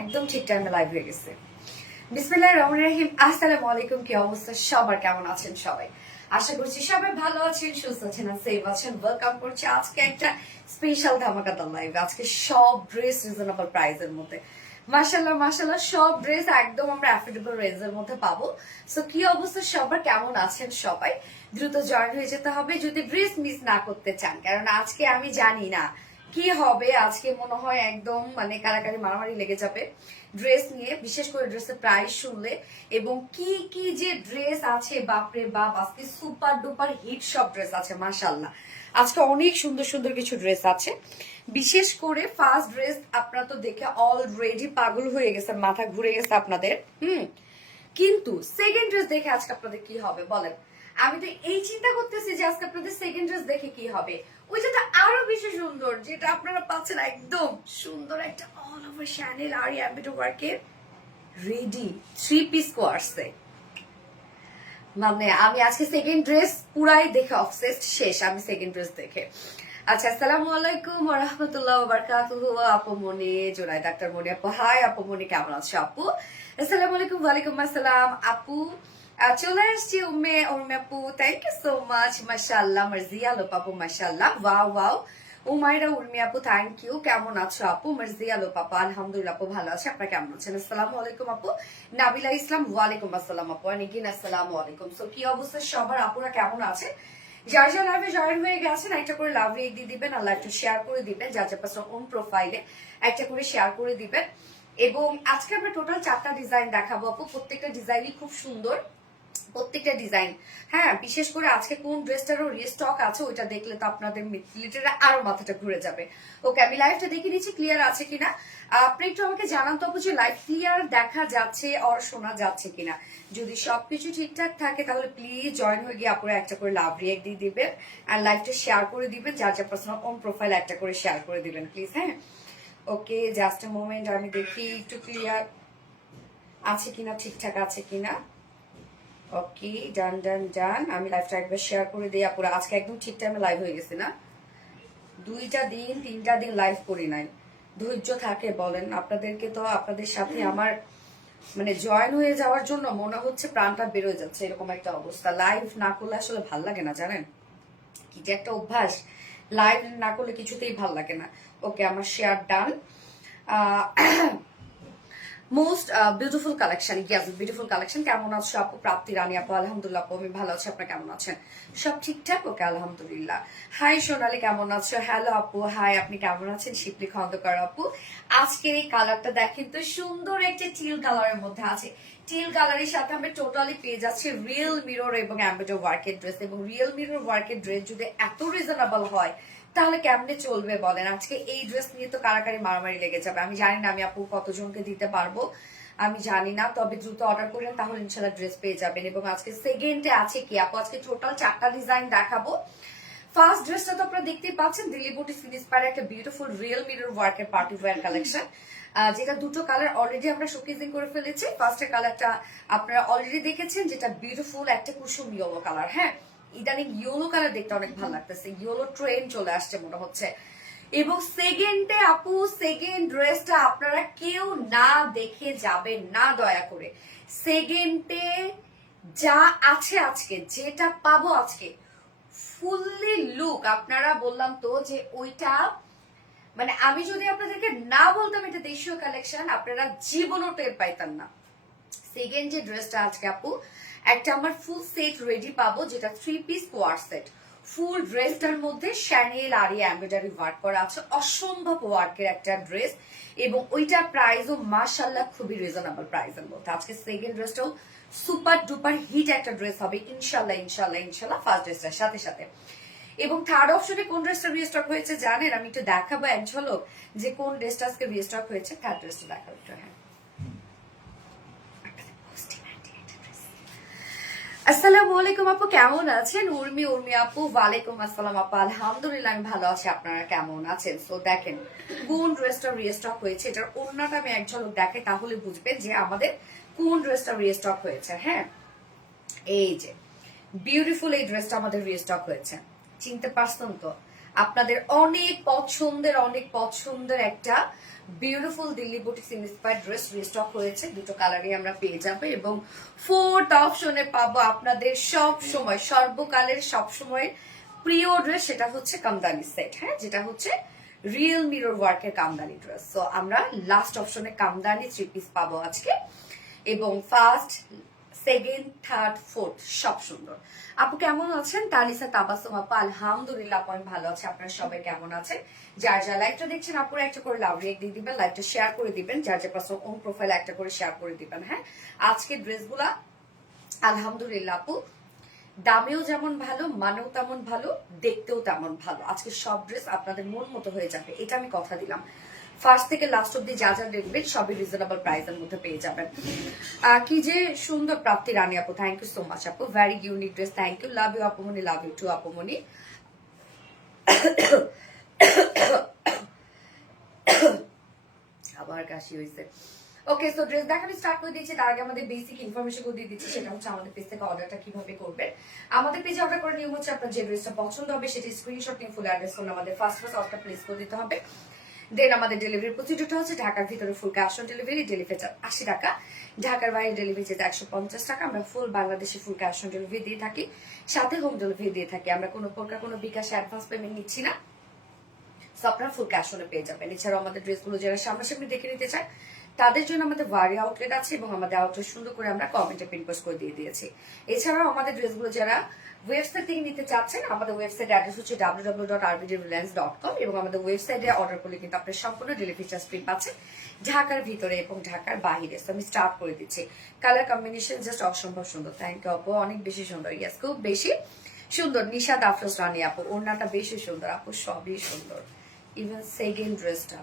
একদম ঠিক টাইমে লাইভ হয়ে গেছে। বিসমিল্লাহির রহমানির রহিম। আসসালামু আলাইকুম। কি অবস্থা সবার, কেমন আছেন সবাই? আশা করছি সবাই ভালো আছেন, সুস্থ আছেন আর সেফ আছেন। ওয়েলকাম করছি আজকে একটা স্পেশাল ধামাকাদার লাইভ। আজকে সব ড্রেস রিজনেবল প্রাইসের মধ্যে, মাশাআল্লাহ মাশাআল্লাহ সব ড্রেস একদম আমরা অ্যাফোর্ডেবল রেঞ্জের মধ্যে পাবো। সো কি অবস্থা সবার, কেমন আছেন সবাই? দ্রুত জয়েন হয়ে যেতে হবে যদি ড্রেস মিস না করতে চান, কারণ আজকে আমি জানি না কি হবে। আজকে মনে হয় একদম মানে কারাকারি মারামারি লেগে যাবে ড্রেস নিয়ে, বিশেষ করে ড্রেসের প্রাইস শুনলে। এবং কি কি যে ড্রেস আছে, বাপরে বাপ, আজকে সুপার ডুপার হিট সব ড্রেস আছে মাশাআল্লাহ। আজকে অনেক সুন্দর সুন্দর কিছু ড্রেস আছে। বিশেষ করে ফার্স্ট ড্রেস আপনারা তো দেখে অলরেডি পাগল হয়ে গেছেন, মাথা ঘুরে গেছে আপনাদের। কিন্তু সেকেন্ড ড্রেস দেখে আজকে আপনাদের কি হবে বলেন? আমি তো এই চিন্তা করতেছি যে আজকে আপনাদের সেকেন্ড ড্রেস দেখে কি হবে। ওই যেটা আরো বেশি সুন্দর, যেটা আপনারা পাচ্ছেন একদম সুন্দর একটা অল ওভার শ্যানেল আর অ্যাম্বিটো ওয়ার্কের রেডি 3 পিস কোয়ার্সে। মানে আমি আজকে সেকেন্ড ড্রেস পুরাই দেখে অবসেসড, শেষ আমি সেকেন্ড ড্রেস দেখে। আচ্ছা, আসসালামু আলাইকুম ওয়া রাহমাতুল্লাহি ওয়া বারাকাতুহু। আপু মনি, জোনাই ডাক্তার মনি আপু, হাই আপু মনি, কেমন আছো আপু? আসসালামু আলাইকুম। ওয়ালাইকুম আসসালাম আপু। চলে আসছি উম্মে আপু, থ্যাংক ইউ সো মাচ। মাশাআল্লাহ মার্জিয়া লোপ আপু, মাশাআল্লাহ, ওয়াও ওয়াও। উমাইরা উর্মি আপু, থ্যাংক ইউ। কেমন আছো আপু? মার্জিয়া লোপ আপু, আলহামদুলিল্লাহ আপু ভালো আছে, আপনারা কেমন আছেন? আসসালামু আলাইকুম আপু। নাবিলা ইসলাম, ওয়ালাইকুম আসসালাম আপু। অনেকদিন আসসালামু আলাইকুম। সো কি অবস্থা সবার, আপুরা কেমন আছেন? যার যার লাইভে জয়েন হয়ে গেছেন একটা করে লাভ রেক দিয়ে দিবেন, আর লাইভটা শেয়ার করে দিবেন, যার যার পাশে ওন প্রোফাইলে একটা করে শেয়ার করে দিবেন। এবং আজকে আমরা টোটাল 4টা ডিজাইন দেখাবো আপু, প্রত্যেকটা ডিজাইনই খুব সুন্দর, প্রত্যেকটা ডিজাইন। হ্যাঁ, বিশেষ করে আজকে কোন ড্রেসটারও রিস্টক আছে ওইটা দেখলে তো আপনাদের লিটারে আরো মাথাটা ঘুরে যাবে। ওকে, আমি লাইভটা দেখে নিচ্ছি ক্লিয়ার আছে কিনা। আপনি একটু আমাকে জানান তো যে লাইভ ক্লিয়ার দেখা যাচ্ছে আর শোনা যাচ্ছে কিনা। যদি সবকিছু ঠিকঠাক থাকে তাহলে প্লিজ জয়েন হয়ে গিয়ে আপনারা একটা করে লাভ রিয়েক্ট দিয়ে দিবেন আর লাইভটা শেয়ার করে দিবেন, যার যার পার্সোনাল অন প্রোফাইল একটা করে শেয়ার করে দিবেন প্লিজ। হ্যাঁ, ওকে, জাস্ট এ মোমেন্ট, আমি দেখি একটু ক্লিয়ার আছে কিনা, ঠিকঠাক আছে কিনা। ওকে, ডান ডান ডান। আমি লাইভটা একবার শেয়ার করে দিই আপুরা। আজকে একদম ঠিক টাইমে লাইভ হয়ে গেছে না, 2টা দিন 3টা দিন লাইভ করি নাই। ধৈর্য থাকে বলেন? আপনাদেরকে তো আপনাদের সাথে আমার মানে জয়েন হয়ে যাওয়ার জন্য মনে হচ্ছে প্রাণটা বেরোয় যাচ্ছে, এরকম একটা অবস্থা। লাইভ না করলে আসলে ভাল লাগে না, জানেন কি যে একটা অভ্যাস, লাইভ না করলে কিছুতেই ভাল লাগে না। ওকে, আমার share done. Most beautiful collection, yes beautiful collection. কেমন আছো আপু? প্রাপ্তি রানী আপু, আলহামদুলিল্লাহ আপু আমি ভালো আছি, আপনারা কেমন আছেন? সব ঠিকঠাক? ওকে, আলহামদুলিল্লাহ। হাই সোনালি, কেমন আছো? হ্যালো আপু, হাই, আপনি কেমন আছেন? শিবলি খন্দকার আপু, আজকের এই কালারটা দেখেন তো, সুন্দর একটা টিল কালারের মধ্যে আছে। টিল কালারের সাথে আমরা টোটালি পেয়ে যাচ্ছি রিয়েল মিরর এবং অ্যাম্বিটো ওয়ার্কের ড্রেস। এবং রিয়েল মিরর ওয়ার্কের ড্রেস যদি এত রিজনেবল হয় তাহলে কেমনে চলবে বলেন? আজকে এই ড্রেস নিয়ে তো কারাকারি মারামারি লেগে যাবে। আমি জানি না আমি আপু কতজনকে দিতে পারবো, আমি জানি না, তবে দ্রুত অর্ডার করেন তাহলে ইনশাল্লাহ ড্রেস পেয়ে যাবেন। এবং আজকে সেকেন্ডে আছে কি আপু, আজকে টোটাল 4টা ডিজাইন দেখাবো। ফার্স্ট ড্রেসটা তো আপনারা দেখতেই পাচ্ছেন, দিল্লি বুটিক ফিনিশ পারে একটা বিউটিফুল রিয়েল মিরর ওয়ার্কের পার্টি ওয়্যার কালেকশন, যেটা দুটো কালার অলরেডি আমরা শোকেজিং করে ফেলেছি। ফার্স্টের কালারটা আপনারা অলরেডি দেখেছেন, যেটা বিউটিফুল একটা কুসুম ইয়েলো কালার। হ্যাঁ, ইদানিং ইয়েলো কালার দেখতে অনেক ভালো লাগতেছে, ইয়েলো ট্রেন্ড চলে আসছে মনে হচ্ছে। এবং সেকেন্ডে আপু, সেকেন্ড ড্রেসটা আপনারা কেউ না দেখে যাবেন না দয়া করে। সেকেন্ডে যা আছে আজকে, যেটা পাবো আজকে ফুললি লুক, আপনারা বললাম তো যে ওইটা মানে আমি যদি আপনাদেরকে না বলতাম এটা দেশীয় কালেকশন, আপনারা জীবনও টের পাইতেন না। সেকেন্ড যে ড্রেসটা আজকে আপু, একটা আমার ফুল সেট রেডি পাবো, যেটা 3 পিস কোয়ার সেট। ফুল ড্রেসটার মধ্যে শ্যানেল আর এমব্রয়ডারি ওয়ার্ক করা আছে, অসম্ভব ওয়ার্কের একটা ড্রেস। এবং ওইটার প্রাইসও মাশাআল্লাহ খুবই রিজনেবল প্রাইসের মধ্যে। আজকে সেকেন্ড ড্রেসটাও সুপার ডুপার হিট একটা ড্রেস হবে ইনশাল্লাহ ইনশাল্লাহ ইনশাল্লাহ, ফার্স্ট ড্রেসটার সাথে সাথে। এবং থার্ড অপশনে কোন ড্রেসটা রিস্টক হয়েছে জানেন? আমি একটু দেখাবো এক ঝলক যে কোন ড্রেসটা আজকে রিস্টক হয়েছে। থার্ড ড্রেসটা দেখাবো একটু। হ্যাঁ, আসসালামু আলাইকুম আপু, কেমন আছেন? উর্মি আপু, ওয়ালাইকুম আসসালাম আপু, আলহামদুলিল্লাহ আমি ভালো আছি, আপনারা কেমন আছেন? সো দেখেন কোন ড্রেসটা রিস্টক হয়েছে, এটার ওড়নাটা আমি এক ঝলক দেখাই তাহলে বুঝবেন যে আমাদের কোন ড্রেসটা রিস্টক হয়েছে। হ্যাঁ, এই যে বিউটিফুল এই ড্রেসটা আমাদের রিস্টক হয়েছে, চিনতে পারছেন তো? আপনাদের অনেক পছন্দের একটা beautiful Delhi boutiques inspired dress restock হয়েছে। দুটো কালারই আমরা পেয়ে যাবো এবং 4th অপশনে পাবো আপনাদের সব সময় সর্বকালের সব সময় প্রিয় ড্রেস, সেটা হচ্ছে কামদানি সেট। হ্যাঁ, যেটা হচ্ছে রিয়েল মিরর ওয়ার্কের কামদানি ড্রেস। সো আমরা লাস্ট অপশনে কামদানি 3 পিস পাবো আজকে এবং ফার্স্ট, সেকেন্ড, থার্ড, ফোর্থ সব সুন্দর। আপু কেমন আছেন? তালিসা তাবাসুম আপু আলহামদুলিল্লাহ আপু আমি ভালো আছি। আপনারা সবাই কেমন আছেন? যার যা লাইভটা দেখছেন আপুরা একটা করে লাভ রেক দিয়ে দিবেন, লাইভটা শেয়ার করে দিবেন, যার যা পার্সোনাল ওন প্রোফাইলে একটা করে শেয়ার করে দিবেন। হ্যাঁ, আজকে ড্রেসগুলা আলহামদুলিল্লাহ আপু দামেও যেমন ভালো, মানেও তেমন ভালো, দেখতেও তেমন ভালো। আজকে সব ড্রেস আপনাদের মন মতো হয়ে যাবে, এটা আমি কথা দিলাম। ফার্স্ট থেকে লাস্ট অব্দি যা যা দেখবেন সবই রিজনেবল প্রাইসের মধ্যে পেয়ে যাবেন। কি যে সুন্দর প্রাপ্তি রানী আপু, থ্যাংক ইউ সো মাচ আপু, very unique dress, thank you, love you আপুমনি, লাভ ইউ টু আপুমনি। আবার কাশি হয়েছে। ওকে, সো ড্রেস দেখানো স্টার্ট করে দিয়েছি। তার আগে আমাদের বেসিক ইনফরমেশন দিয়ে দিচ্ছি, সেটা হচ্ছে আমাদের পেজ থেকে অর্ডারটা কিভাবে করবেন। আমাদের পেজে অর্ডার করে নিয়ম হচ্ছে আপনার যে ড্রেসটা পছন্দ হবে সেটা স্ক্রিনশট নিয়ে ফুল অ্যাড্রেস করে আমাদের ফার্স্ট অর্ডার প্লেস করে দিতে হবে। দেন আমাদের ডেলিভারি প্রসিডিউরটা হচ্ছে ঢাকার ভিতরে full cash on delivery, delivery charge 80 টাকা, ঢাকার বাইরে ডেলিভারি চার্জ 150 টাকা। আমরা ফুল বাংলাদেশে ফুল ক্যাশ অন ডেলিভারি দিয়ে থাকি, সাথে হোম ডেলিভারি দিয়ে থাকি। আমরা কোনো প্রকার কোনো বিকাশে অ্যাডভান্স পেমেন্ট নিচ্ছি না, সো আপনারা ফুল ক্যাশ অনে পেয়ে যাবেন। এছাড়াও আমাদের ড্রেসগুলো যারা সামনাসামনি দেখে নিতে চায় তাদের জন্য আমাদের ভারি আউটলেট আছে এবং আমাদের আউটলেট সুন্দর করে আমরা কমেন্টে পিন পোস্ট করে দিয়ে দিয়েছি। এছাড়াও আমাদের ড্রেসগুলো যারা ওয়েবসাইট থেকে নিতে চাচ্ছেন, আমাদের ওয়েবসাইট অ্যাড্রেস হচ্ছে www.rbdreliance.com এবং আমাদের ওয়েবসাইটে অর্ডার করলে কিন্তু আপনার সম্পূর্ণ ডেলিভারি চার্জ ফ্রি পাচ্ছেন ঢাকার ভিতরে এবং ঢাকার বাইরে। তো আমি স্টার্ট করে দিচ্ছি। কালার কম্বিনেশন জাস্ট অসম্ভব সুন্দর, থ্যাংক ইউ আপু, অনেক বেশি সুন্দর। ইয়াস, খুব বেশি সুন্দর। নিশাদ আফরোজ রানী আপু, ওড়নাটা বেশি সুন্দর আপু, সবই সুন্দর। ইভেন সেকেন্ড ড্রেসটা,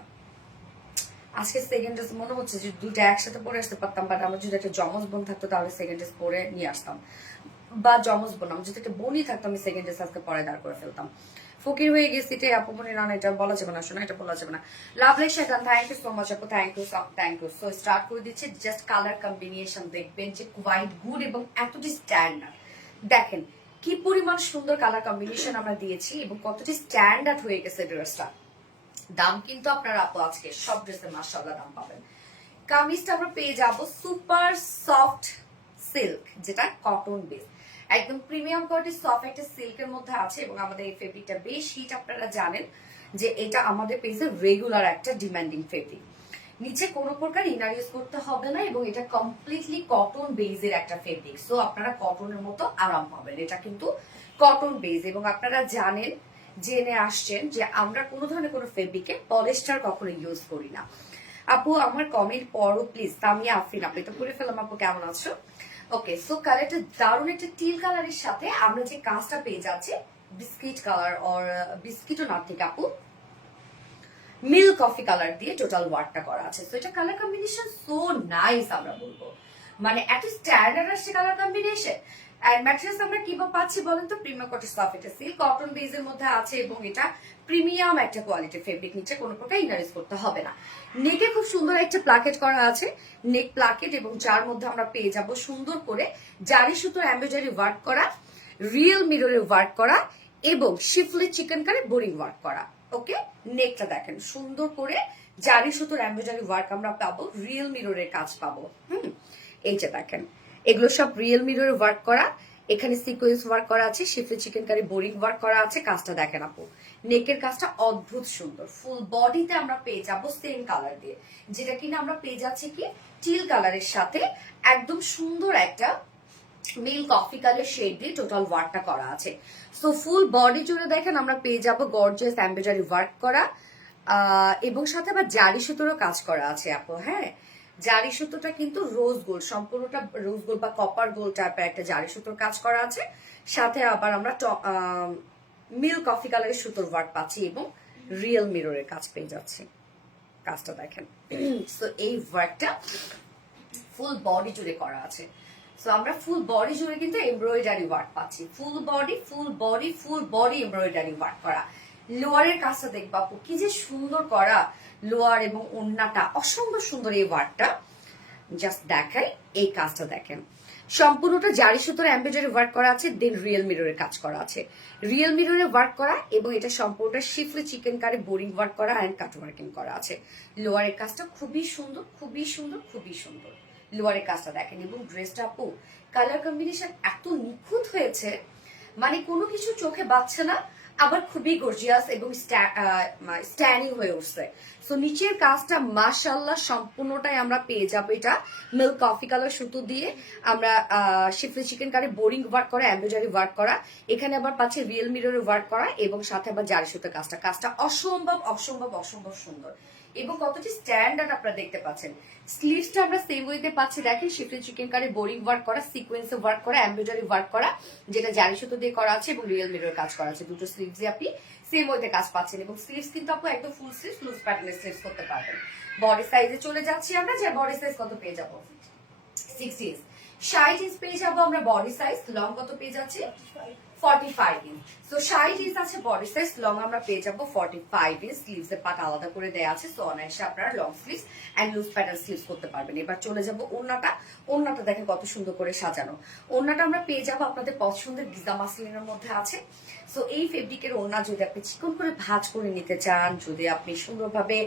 আজকে সেকেন্ড ড্রেস মনে হচ্ছে যে দুটো একসাথে পরে আসতে পারতাম, বাট আমার যদি একটা জমজ বোন থাকতো তাহলে সেকেন্ড ড্রেস পরে নিয়ে আসতাম, বা জমজ বোন আমার যদি একটা বোনই থাকতো আমি সেকেন্ড ড্রেস আজকে পরে দাঁড় করে ফেলতাম। ফকির হয়ে গেছি এটাই আপু মনে না, এটা বলা যাবে না, শোনা এটা বলা যাবে না। লাভ লাইক শেখান, থ্যাংক ইউ সো মাচ আপু, থ্যাংক ইউ। সো স্টার্ট করে দিচ্ছি। জাস্ট কালার কম্বিনেশন দেখবেন যে কোয়াইট গুড এবং এতটি স্ট্যান্ডার্ড। দেখেন কি পরিমাণ সুন্দর কালার কম্বিনেশন আমরা দিয়েছি এবং কতটি স্ট্যান্ডার্ড হয়ে গেছে ড্রেসটা। দাম কিন্তু আপনারা আপু আজকে সব ড্রেসে মাশাআল্লাহ দাম পাবেন। কামিজটা আমরা পেয়ে যাব সুপার সফট সিল্ক, যেটা কটন বেস, একদম প্রিমিয়াম কোয়ালিটি সফট একটা সিল্কের মধ্যে আছে এবং আমাদের এই ফেব্রিকটা বেশ হিট। আপনারা জানেন যে এটা আমাদের পেজে রেগুলার একটা ডিমান্ডিং ফেব্রিক। নিচে কোনো প্রকার ইনার ইউজ করতে হবে না এবং এটা কমপ্লিটলি কটন বেজের একটা ফেব্রিক। সো আপনারা কটনের মতো আরাম পাবেন। এটা কিন্তু কটন বেজ এবং আপনারা জানেন, জেনে আসছেন যে আমরা কোনো ধরনের কোনো ফেব্রিকে পলিস্টার কখনো ইউজ করি না। আপু আমার কমেন্ট পড়ো প্লিজ। তামিয়া আফরিন, আপনি তো করে ফেলাম আপু, কেমন আছো? ওকে, সো কালারটা দারুণ একটা টিল কালারের সাথে আমরা যে কাজটা পেয়ে যাচ্ছি বিস্কিট কালার, অর বিস্কিটও না ঠিক আপু, মিল্ক কফি কালার দিয়ে টোটাল ওয়ার্কটা করা আছে। সো এটা কালার কম্বিনেশন সো নাইস, আমরা বলবো মানে এত স্ট্যান্ডার্ড আসছে কালার কম্বিনেশন। এন্ড ম্যাটেরিয়ালস আমরা কি পাচ্ছি বলেন তো? প্রিমিয়াম কটন সফট, এটা সিল্ক কটন বেজের মধ্যে আছে এবং এটা প্রিমিয়াম একটা কোয়ালিটির ফেব্রিক। নিচে কোনো প্রকার ইনার ইউজ করতে হবে না। নেকে খুব সুন্দর একটা প্লাকেট করা আছে, নেক প্লাকেট, এবং যার মধ্যে আমরা পেয়ে যাব সুন্দর করে জারি সুতোর এমব্রয়ডারি ওয়ার্ক করা, রিয়েল মিররের ওয়ার্ক করা এবং শিফলি চিকেন কারি বোরিং ওয়ার্ক করা। ওকে, নেকটা দেখেন সুন্দর করে জারি সুতোর এমব্রয়ডারি ওয়ার্ক আমরা পাবো, রিয়েল মিররের কাজ পাবো। এই যে দেখেন এগুলো সব রিয়েল মিররের ওয়ার্ক করা, এখানে সিকোয়েন্স ওয়ার্ক করা আছে, শিফলি চিকেন কারি বোরিং ওয়ার্ক করা আছে। কাজটা দেখেন আপু, নেকের কাজটা অদ্ভুত সুন্দর। ফুল বডিতে আমরা পেয়ে যাব সেম কালার দিয়ে, যেটা কিনা আমরা পেয়ে যাচ্ছি কি টিল কালারের সাথে একদম সুন্দর একটা মিল কফি কালার শেড দিয়ে টোটাল ওয়ার্কটা করা আছে। সো ফুল বডি জুড়ে দেখেন আমরা পেয়ে যাব গর্জিয়াস এমব্রয়ডারি ওয়ার্ক করা এবং সাথে আবার জারি সুতোরও কাজ করা আছে আপু। হ্যাঁ, জারি সুতোটা কিন্তু রোজ গোল্ড, সম্পূর্ণটা রোজ গোল্ড বা কপার গোল্ড টাইপের একটা জারি সুতোর কাজ করা আছে। সাথে আবার আমরা মিল কফি কালারের সুতোর ওয়ার্ক পাচ্ছি এবং রিয়েল মিররের কাজ পেয়ে যাচ্ছি। কাজটা দেখেন। সো এই ওয়ার্কটা ফুল বডি জুড়ে করা আছে। সো আমরা ফুল বডি জুড়ে কিন্তু এমব্রয়ডারি ওয়ার্ক পাচ্ছি, ফুল বডি এমব্রয়ডারি ওয়ার্ক করা। লোয়ারের কাজটা দেখবা আপু কি যে সুন্দর করা, লোয়ার এবং ওড়নাটা অসম্ভব সুন্দর। এই ওয়ার্কটা জাস্ট দেখাই, এই কাজটা দেখেন সম্পূর্ণটা জারি সুতোর এমব্রয়ডারি ওয়ার্ক করা আছে, দেন রিয়েল মিররের কাজ করা আছে, রিয়েল মিররে ওয়ার্ক করা, এবং এটা সম্পূর্ণটা শিফলি চিকেন কারে বোরিং ওয়ার্ক করা অ্যান্ড কাট ওয়ার্কিং করা আছে। লোয়ারের কাজটা খুবই সুন্দর, খুবই সুন্দর, খুবই সুন্দর। লোয়ারের কাজটা দেখেন, এবং ড্রেসটা আপু কালার কম্বিনেশন এত নিখুঁত হয়েছে, মানে কোনো কিছু চোখে বাচ্ছে না, আবার খুবই গর্জিয়াস এবং স্ট্যান্ডিং হয়ে উঠছে। সো নিচের কাজটা মাশাআল্লাহ সম্পূর্ণটাই আমরা পেয়ে যাবো এটা মিল্ক কফি কালার সুতো দিয়ে আমরা শিফলি চিকেন কারি বোরিং ওয়ার্ক করা, এমব্রয়ডারি ওয়ার্ক করা, এখানে আবার পাচ্ছে রিয়েল মিররের ওয়ার্ক করা, এবং সাথে আবার জারি সুতো কাজটা অসম্ভব অসম্ভব অসম্ভব সুন্দর এবং কতটি স্ট্যান্ডার্ড আপনারা দেখতে পাচ্ছেন। স্লিভসটা আমরা সেম ওয়েতে পাচ্ছি, দেখেন schiffli chikankari boring work করা, সিকোয়েন্সে ওয়ার্ক করা, এমব্রয়ডারি ওয়ার্ক করা, যেটা জারি সুতো দিয়ে করা আছে এবং রিয়েল মিরর কাজ করা আছে। দুটো স্লিভসে আপনি সেম ওয়েতে কাজ পাচ্ছেন, এবং স্লিভস কিন্তু আপনি একদম ফুল স্লিভস লুজ প্যাটার্নের স্লিভস করতে পারবেন। বডি সাইজে চলে যাচ্ছি আমরা, যে বডি সাইজ কত পেয়ে যাবো, 60 ইঞ্চ 60 ইঞ্চ পেয়ে যাবো আমরা বডি সাইজ। লং কত পেয়ে যাচ্ছে, 45 ইঞ্চ। সো 60 ইঞ্চ আছে বডি সাইজ, লং আমরা পেয়ে যাবো 45 ইঞ্চ। স্লিভস এর পার্ট আলাদা করে দেয়া আছে, সো অনায়াসে আপনারা long sleeves and loose pattern sleeves করতে পারবেন। এবার চলে যাবো ওড়নাটা। ওড়নাটা দেখেন কত সুন্দর করে সাজানো। ওড়নাটা আমরা পেয়ে যাবো আপনাদের পছন্দের গিজা মাসলিনের মধ্যে আছে। সো এই ফেব্রিকের ওড়না যদি আপনি চিকন করে ভাঁজ করে নিতে চান, যদি আপনি সুন্দরভাবে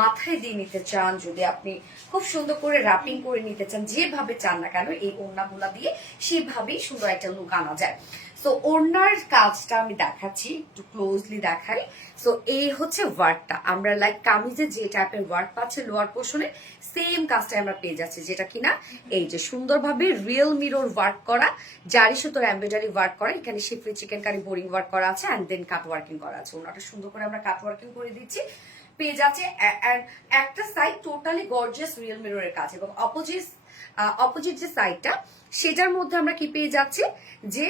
মাথায় দিয়ে নিতে চান, যদি আপনি খুব সুন্দর করে র্যাপিং করে নিতে চান, যেভাবে চান না কেন এই ওড়নাগুলা দিয়ে সেভাবেই সুন্দর একটা লুক আনা যায়। সো ওড়নার কাজটা আমি দেখাচ্ছি, একটু ক্লোজলি দেখাই। সো এই হচ্ছে ওয়ার্কটা, আমরা লাইক কামিজে যে টাইপের ওয়ার্ক পাচ্ছি লোয়ার পোর্শনে, সেম কাজটা আমরা পেয়ে যাচ্ছি, যেটা কিনা এই যে সুন্দরভাবে রিয়েল মিরর ওয়ার্ক করা, জারি সুতোর এমব্রয়ডারি ওয়ার্ক করা, এখানে শিফলি চিকেন কারি বোরিং ওয়ার্ক করা আছে অ্যান্ড দেন কাট ওয়ার্কিং করা আছে। ওনাটা সুন্দর করে আমরা কাট ওয়ার্কিং করে দিচ্ছি, পেয়ে যাচ্ছে একটা সাইড টোটালি গর্জিয়াস রিয়েল মিররের কাজ, এবং অপোজিট যে সাইডটা সেটার মধ্যে আমরা কি পেয়ে যাচ্ছি, যে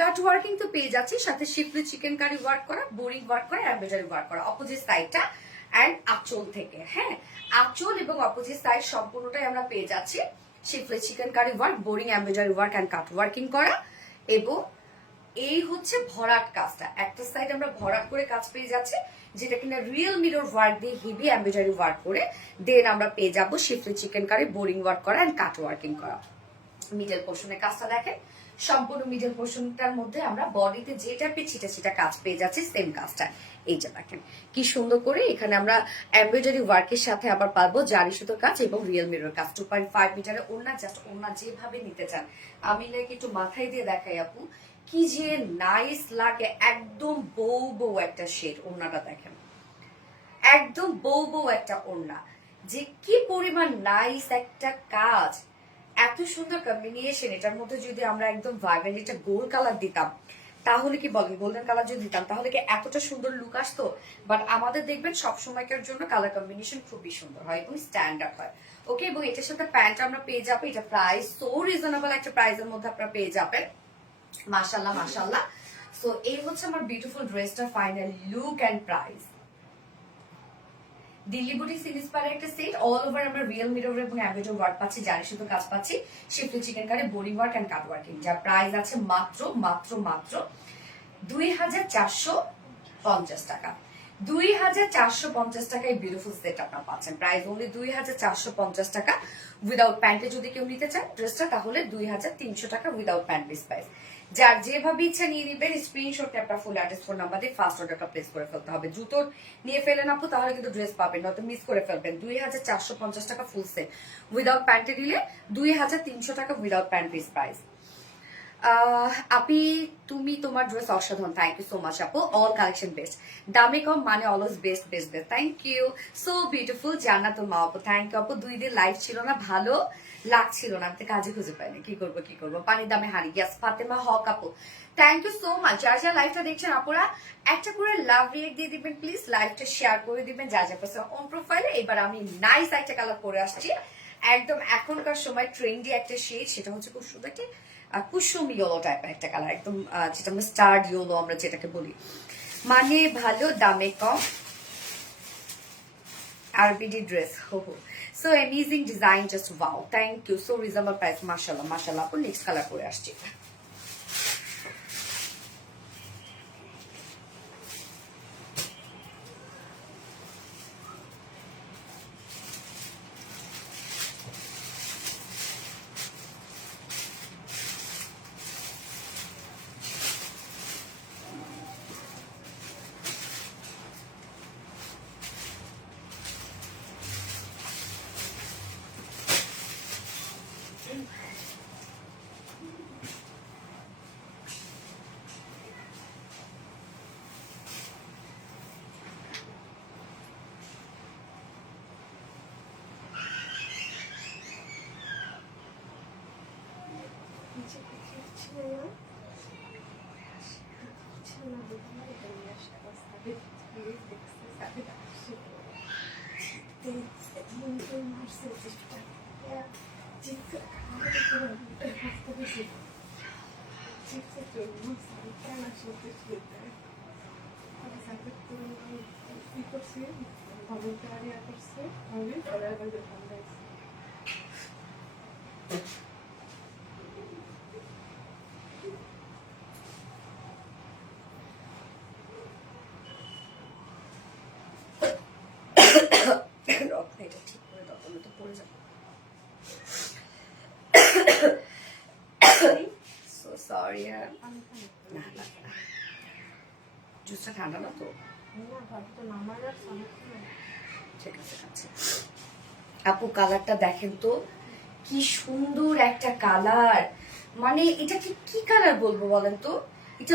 কাট ওয়ার্কিং তো পেয়ে যাচ্ছি, সাথে শিফলি চিকেন কারি ওয়ার্ক করা, বোরিং ওয়ার্ক করা, এমব্রয়ডারি ওয়ার্ক করা অপোজিট সাইডটা অ্যান্ড আঁচল থেকে। হ্যাঁ, আঁচল এবং অপোজিট সাইড সম্পূর্ণটাই আমরা পেয়ে যাচ্ছি schiffli chikankari work, boring embroidery work and cut working করা। এবং এই হচ্ছে ভরাট কাজটা, একটা সাইড আমরা ভরাট করে কাজ পেয়ে যাচ্ছি, যেটা কিনা রিয়েল মিরর ওয়ার্ক দিয়ে হেভি এমব্রয়ডারি ওয়ার্ক করে, দেন আমরা পেয়ে যাবো শিফলি চিকেন কারি বোরিং ওয়ার্ক করা অ্যান্ড কাট ওয়ার্কিং করা। মিডল পোর্শনের কাজটা দেখেন, সম্পূর্ণ মিডল পোর্শনটার মধ্যে আমরা বডিতে যে টাইপের ছিটা ছিটা কাজ পেয়ে যাচ্ছি সেম কাজটা। এইটা দেখেন কি সুন্দর করে, এখানে আমরা এমব্রয়ডারি ওয়ার্কের সাথে আবার পাবো জারি সুতোর কাজ এবং রিয়েল মিরর কাজ। 2.5 মিটারের ওড়না, জাস্ট ওড়না যেভাবে নিতে চান, আমি লাইক একটু মাথায় দিয়ে দেখাই আপু, কি যে নাইস লাগে, একদম বউ বউ একটা শেড। ওড়নাটা দেখেন, একদম বউ বউ একটা ওড়না, যে কি পরিমাণ নাইস একটা কাজ, এত সুন্দর কম্বিনেশন। এটার মধ্যে যদি আমরা একদম ভাইব্রেন্ট একটা গোল্ড কালার দিতাম, তাহলে কি বলেন, গোল্ডেন কালার যদি দিতাম তাহলে কি এতটা সুন্দর লুক আসতো। বাট আমাদের দেখবেন সবসময়কার জন্য কালার কম্বিনেশন খুবই সুন্দর হয় এবং স্ট্যান্ডার্ড হয়। ওকে, এবং এটার সাথে প্যান্ট আমরা পেয়ে যাবো, এটা প্রাইস সো রিজনেবল একটা প্রাইসের মধ্যে আপনারা পেয়ে যাবেন। মাশাল্লাহ মাশাল্লাহ। সো এই হচ্ছে আমার বিউটিফুল ড্রেসটা final look and price. Delhi boutique inspire একটা সেট, অল ওভার আমরা রিয়েল মিরর এবং এমব্রয়ডারি ওয়ার্ক পাচ্ছি, জারি সুতো কাজ পাচ্ছি, schiffli chikankari boring work and cut working, যার প্রাইস আছে মাত্র মাত্র মাত্র 2450 টাকা। 2450 টাকায় বিউটিফুল সেট আপনারা পাচ্ছেন, প্রাইস অনলি 2450 টাকা। উইদাউট প্যান্টে যদি কেউ নিতে চান ড্রেসটা, তাহলে 2300 টাকা উইদাউট প্যান্ট পিস প্রাইস। যার যেভাবে ইচ্ছা নিয়ে নিবেন, স্ক্রিনশটে আপনার ফুল অ্যাড্রেস ফোন নাম্বার দিয়ে ফার্স্ট অর্ডারটা প্লেস করে ফেলতে হবে। জুতো নিয়ে ফেলেন আপু, তাহলে কিন্তু ড্রেস পাবেন, নয়তো মিস করে ফেলবেন। 2450 টাকা ফুল সেট, উইদাউট প্যান্টে দিলে 2300 টাকা উইদাউট প্যান্ট পিস প্রাইস। আপি তুমি তোমার ড্রেস অসাধারণ, থ্যাংক ইউ সো মাচ আপু, অল কালেকশন বেস্ট, দামে কম মানে always best best best, thank you so beautiful. Jannat মা আপু, থ্যাংক ইউ আপু। 2 দিন লাইভ ছিল না, ভালো লাগছিল না, আমি তো কাজে খুঁজে পাইনি, কি করবো পানির দামে হারি গ্যাস। ফাতেমা হক আপু, থ্যাংক ইউ সো মাচ। যার যা লাইভটা দেখছেন আপুরা একটা করে লাভ রিয়েক্ট দিয়ে দিবেন প্লিজ, লাইভটা শেয়ার করে দিবেন যা যা পাশে অন প্রোফাইলে। এবার আমি নাইস একটা কালার করে আসছি, একদম এখনকার সময় ট্রেন্ডি একটা শেড, সেটা হচ্ছে খুব সুন্দর একটি কুসুম ইয়েলো টাইপের একটা কালার, একদম যেটা আমরা স্টার ইয়েলো আমরা যেটাকে বলি, মানে ভালো দামে কম আরবিডি ড্রেস। হো হো, so amazing design, just wow, thank you so reasonable price, মাশাআল্লাহ মাশাআল্লাহ। আপু নেক্সট কালার করে আসছি। এটা ঠিক করে দাও, আমি তো পড়ে যাবো। So sorry. না না জুসটা ঠান্ডা না তো, ঠিক আছে খাচ্ছি। আপু কালারটা দেখেন তো, কি সুন্দর একটা কালার। মানে এটা কি কালার বলবো বলেন তো, এটা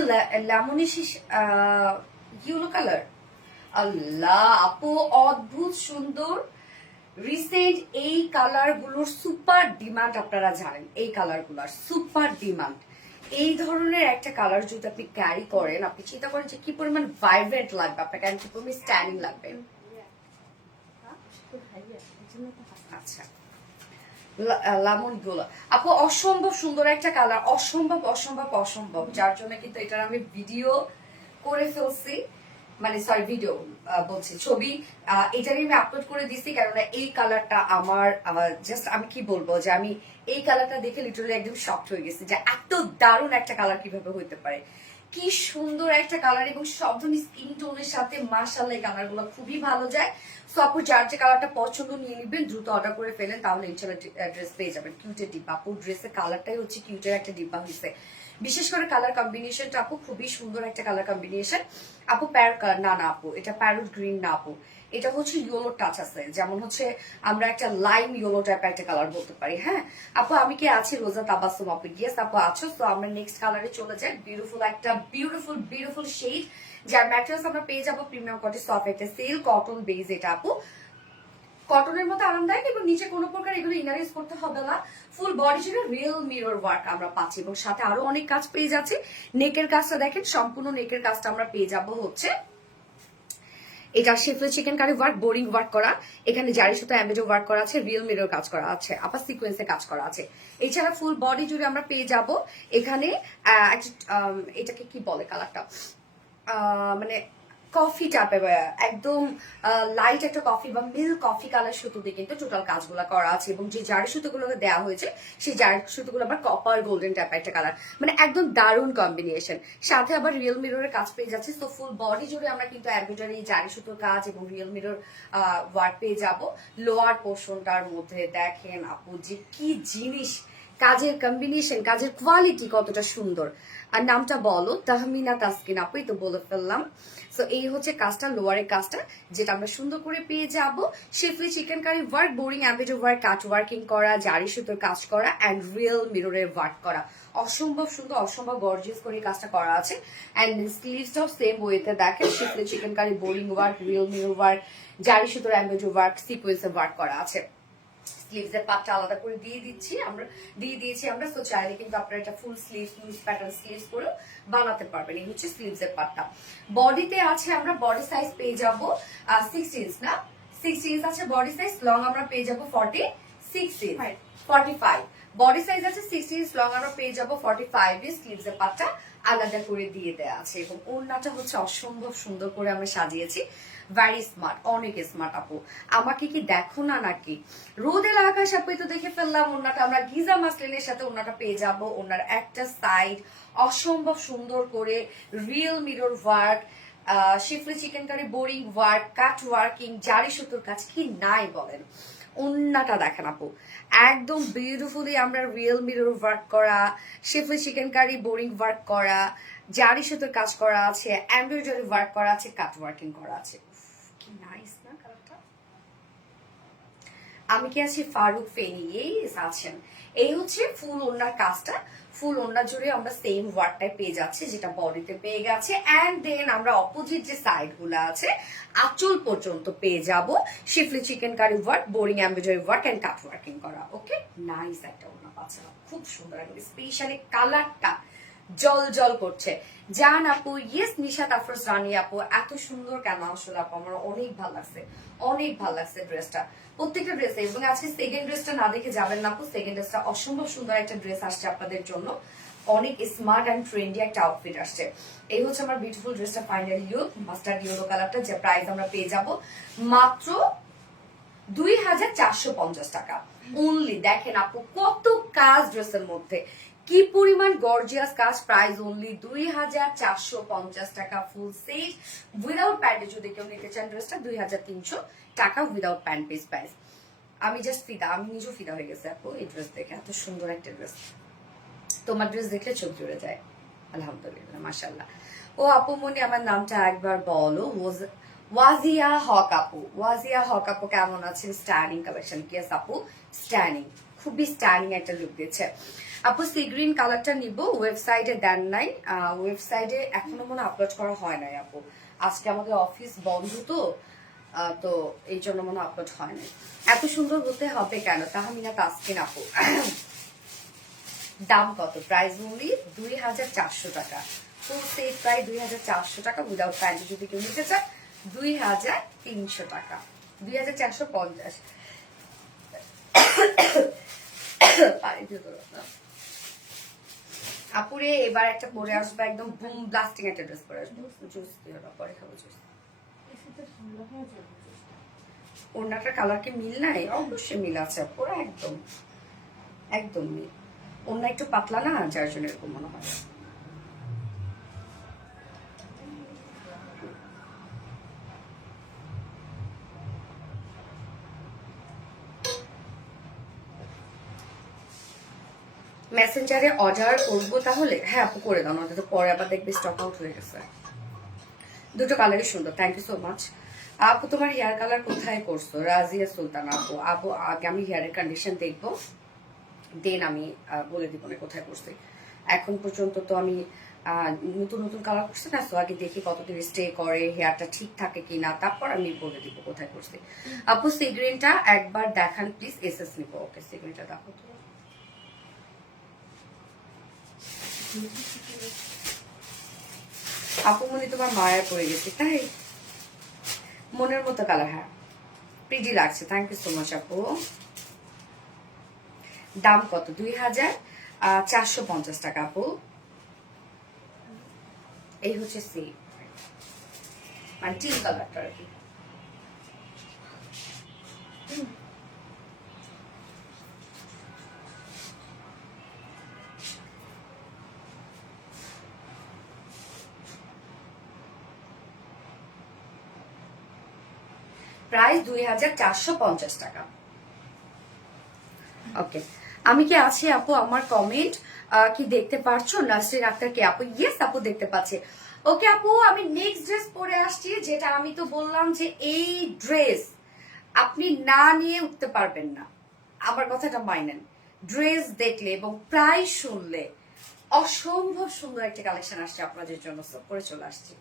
লেমনিশ ইয়েলো কালার। আল্লাহ আপু অদ্ভুত সুন্দর। রিসেন্ট এই কালার গুলোর সুপার ডিমান্ড, আপনারা জানেন এই কালার গুলার সুপার ডিমান্ড। এই ধরনের একটা কালার যদি আপনি ক্যারি করেন, আপনি চিন্তা করেন যে কি পরিমাণ ভাইব্রেন্ট লাগবে আপনাকে, কি পরিমাণ স্ট্যান্ডিং লাগবে। আচ্ছা লামন গোলা আপু অসম্ভব সুন্দর একটা কালার, অসম্ভব অসম্ভব অসম্ভব, যার জন্য কিন্তু এটার আমি ভিডিও করে ফেলছি, মানে সরি ভিডিও বলছি ছবি, এটারই আমি আপলোড করে দিছি। কেননা এই কালারটা আমার জাস্ট আমি কি বলবো, যে আমি এই কালারটা দেখে লিটারালি একদম শকড হয়ে গেছি যে এত দারুণ একটা কালার কিভাবে হইতে পারে। কি সুন্দর একটা কালার, এবং সব ধরনের স্কিন টোনের সাথে মাশাআল্লাহ এই কালার গুলো খুবই ভালো যায়। সো আপু যার যে কালারটা পছন্দ নিয়ে নিবেন, দ্রুত অর্ডার করে ফেলেন, তাহলে ইনশাআল্লাহ ড্রেস পেয়ে যাবেন। কিউটের ডিব্বা আপু, ড্রেসের কালারটাই হচ্ছে কিউটের একটা ডিব্বা হয়েছে। বিশেষ করে কালার কম্বিনেশনটা আপু খুবই সুন্দর একটা কালার কম্বিনেশন। আপু প্যারট কালার না, না আপু এটা প্যারট গ্রিন না আপু, এটা হচ্ছে ইয়েলো টাচ আছে, যেমন হচ্ছে আমরা একটা লাইম ইয়েলো টাইপের একটা কালার বলতে পারি। হ্যাঁ আপু আমি কি আছি রোজা তাবাসসুম আপু? ইয়েস আপু আছো। তো আমরা নেক্সট কালারে চলে যাই। বিউটিফুল একটা বিউটিফুল শেড, যার ম্যাটেরিয়ালস আমরা পেয়ে যাবো প্রিমিয়াম কোয়ালিটি সফট একটা সেল কটন বেজ। এটা আপু কটনের মতো আরামদায়ক, এবং নিচে কোনো প্রকার এগুলো ইনার ইউজ করতে হবে না। ফুল বডি জুড়ে রিয়েল মিরর ওয়ার্ক আমরা পাচ্ছি, এবং সাথে আরো অনেক কাজ পেয়ে যাচ্ছে। নেকের কাজটা দেখেন, সম্পূর্ণ নেকের কাজটা আমরা পেয়ে যাবো হচ্ছে এটা schiffli chikankari work, boring work করা, এখানে জারি সুতো এমব্রয়ডারি ওয়ার্ক করা আছে, রিয়েল মিরর কাজ করা আছে, আবার সিকোয়েন্সে কাজ করা আছে। এছাড়া ফুল বডি জুড়ে আমরা পেয়ে যাব এখানে এটাকে কি বলে কালারটা, মানে কফি টাইপের একদম লাইট একটা কফি বা মিল্ক কফি কালার সুতো দিয়ে কিন্তু টোটাল কাজগুলো করা আছে, এবং যে জারি সুতোগুলো দেওয়া হয়েছে সেই জারি সুতোগুলো আবার কপার গোল্ডেন টাইপের একটা কালার, মানে একদম দারুণ কম্বিনেশন। সাথে আবার রিয়েল মিররের কাজ পেয়ে যাচ্ছে। তো ফুল বডি জুড়ে আমরা কিন্তু এমব্রয়ডারি জারি সুতোর কাজ এবং রিয়েল মিরর ওয়ার্ক পেয়ে যাব। লোয়ার পোর্শনটার মধ্যে দেখেন আপু যে কি জিনিস, কাজের কম্বিনেশন, কাজের কোয়ালিটি কতটা সুন্দর। আর নামটা বলো, তাহমিনা তাসকিন আপুই তো বলে ফেললাম। সো এই হচ্ছে কাজটা, লোয়ারের কাজটা, যেটা আমরা সুন্দর করে পেয়ে যাব। Schiffli chikankari work, boring embroidery work, cut working করা, জারি সুতোর কাজ করা অ্যান্ড রিয়েল মিররের ওয়ার্ক করা। অসম্ভব সুন্দর, অসম্ভব গর্জিয়াস করে কাজটা করা আছে। অ্যান্ড স্লিভসটাও সেম ওয়েতে দেখেন, schiffli chikankari boring work, real mirror work, zari সুতোর এমব্রয়ডারি ওয়ার্ক, সিকোয়েন্সের ওয়ার্ক করা আছে। স্লিভসের পার্টটা আলাদা করে দিয়ে দিয়েছি আমরা। তো চাইলে কিন্তু আপনারা এটা ফুল স্লিভস প্যাটার্ন স্লিভস করে বানাতে পারবেন। এই হচ্ছে স্লিভসের পার্টটা। বডিতে আছে আমরা বডি সাইজ পেয়ে যাব 6 ইঞ্চ, না 6 ইঞ্চ আছে বডি সাইজ। লং আমরা পেয়ে যাব 45 বডি সাইজ আছে 6 ইঞ্চ, লং আমরা পেয়ে যাব 45 ইঞ্চ। স্লিভসের পার্টটা আলাদা করে দিয়ে দেওয়া আছে, এবং ওড়নাটা হচ্ছে অসম্ভব সুন্দর করে আমরা সাজিয়েছি। ভেরি স্মার্ট, অনেক স্মার্ট আপু। আমাকে কি দেখো না নাকি? রোদের আকাশ আপু তো দেখে ফেললাম। ওড়নাটা আমরা গিজা মাসলিনের সাথে ওড়নাটা পেয়ে যাব। ওড়নার একটা সাইড অসম্ভব সুন্দর করে real mirror work, শিফলি chikankari boring work, cut working, জারি সুতোর কাজ, কি নাই বলেন। ওন্নাটা দেখেন আপু, একদম বিউটিফুলি আমরা রিয়েল মিরর ওয়ার্ক করা, শিফলি চিকেন কারি বোরিং ওয়ার্ক করা, জারি সুতোর কাজ করা আছে, এমব্রয়ডারি ওয়ার্ক করা আছে, কাট ওয়ার্কিং করা আছে। কি নাইস না কালারটা? আমি কি আছি ফারুক ফেনি, এই আছেন। এই হচ্ছে ফুল ওড়নার কাজটা। ফুল ওড়না জুড়ে আমরা সেম ওয়ার্কটাই পেয়ে যাচ্ছি, যেটা বডিতে পেয়ে গেছে। অ্যান্ড দেন আমরা অপোজিট যে সাইড গুলো আছে আঁচল পর্যন্ত পেয়ে যাব schiffli chikankari work, boring embroidery work and cut working করা। ওকে, নাইস একটা ওড়না পাচ্ছেন, খুব সুন্দর। স্পেশালি কালারটা জল জল করছে। জান আপু, ইয়েস নিশাত আফরোজ রানী আপু, এত সুন্দর কেন আসলে আপু, আমার অনেক ভালো লাগছে, অনেক ভালো লাগছে ড্রেসটা, প্রত্যেকটা ড্রেসে। এবং আজকে সেকেন্ড ড্রেসটা না দেখে যাবেন না আপু, সেকেন্ড ড্রেসটা অসম্ভব সুন্দর একটা ড্রেস আসছে আপনাদের জন্য, অনেক স্মার্ট অ্যান্ড ট্রেন্ডি একটা আউটফিট আসছে। এই হচ্ছে আমার বিউটিফুল ড্রেসটা, ফাইনাল লুক, মাস্টার্ড ইয়েলো কালারটা, যে প্রাইস আমরা পেয়ে যাব মাত্র 2450 টাকা অনলি। দেখেন আপু কত কাজ ড্রেসের মধ্যে, কি পরিমাণ গর্জিয়াস কাজ, প্রাইস অনলি 2450 টাকা ফুল সেট উইদাউট প্যান্টে। যদি কেউ নিতে চান ড্রেসটা 2300 টাকা উইদাউট প্যান্ট পিস প্রাইস। আমি জাস্ট ফিদা, আমি নিজেও ফিদা হয়ে গেছে আপু এই ড্রেস দেখে, এত সুন্দর একটা ড্রেস, তোমার ড্রেস দেখলে চোখ জুড়ে যায়। আলহামদুলিল্লাহ, মাশাআল্লাহ। ও আপু মনি আমার নামটা একবার বলো। ওয়াজিয়া হক আপু, ওয়াজিয়া হক আপু কেমন আছেন? স্ট্যানিং কালেকশন, ইয়েস আপু স্ট্যানিং, খুবই স্ট্যানিং একটা লুক দিচ্ছে আপু। সি গ্রিন কালারটা নিব, ওয়েবসাইটে দেন নাই, ওয়েবসাইটে এখনো মনে আপলোড করা হয় নাই আপু, আজকে আমাদের অফিস বন্ধ তো, তো এই জন্য মনে আপলোড হয় নাই। এত সুন্দর হতে হবে কেন? তাহমিনা তাসকিন আপু, দাম কত? প্রাইস অনলি 2400 টাকা, ফুল সেট প্রাইস 2400 টাকা উইদাউট প্যান্ট। যদি কেউ নিতে চায় 2300 টাকা, 2450। আপুরে এবার একটা পরে আসবে, একদম বুম ব্লাস্টিং একটা ড্রেস পরে আসবে, জুস দিও না, পরে খাবো জুস। ওড়নাটার কালার কি মিল নাই? অবশ্যই মিল আছে আপু, একদম একদম মিল। ওড়না একটু পাতলা না, যার জন্য এরকম মনে হয়। মেসেঞ্জারে অর্ডার করবো তাহলে? হ্যাঁ আপু করে দাও, নয়তো পরে আবার দেখবে স্টক আউট হয়ে গেছে। দুটো কালারই সুন্দর, থ্যাংক ইউ সো মাচ আপু। তোমার হেয়ার কালার কোথায় করছো? রাজিয়া সুলতান আপু, আপু আগে আমি হেয়ারের কন্ডিশন দেখবো, দেন আমি বলে দিব না কোথায় করছি। এখন পর্যন্ত তো আমি নতুন নতুন কালার করছি না, তো আগে দেখি কতদিন স্টে করে, হেয়ারটা ঠিক থাকে কিনা, তারপর আমি বলে দিব কোথায় করছি। আপু সি গ্রিনটা একবার দেখান প্লিজ, এসএস নিবো। ওকে সি গ্রিনটা দেখো তো। আপু মনে তোমার মায়ের পড়ে গেছে তাই? মনের মতো কালার, হ্যাঁ প্রিটি লাগছে, থ্যাংক ইউ সো মাচ আপু। দাম কত? 2450 টাকা আপু। এই হচ্ছে সি, মানে টিন কালারটা আর কি। প্রাইস 2450 টাকা। ওকে, আমি কি আছি আপু? আমার কমেন্ট কি দেখতে পারছো? নাসরিন আক্তার কে আপু? ইয়েস আপু দেখতে পাচ্ছি। ওকে আপু, আমি নেক্সট ড্রেস পরে আসছি, যেটা আমি তো বললাম যে এই ড্রেস আপনি না নিয়ে উঠতে পারবেন না, আমার কথাটা মাইনেন। ড্রেস দেখলে এবং প্রাইস শুনলে অসম্ভব সুন্দর একটা কালেকশন আসছে আপনাদের জন্য, সব করে চলে আসছি।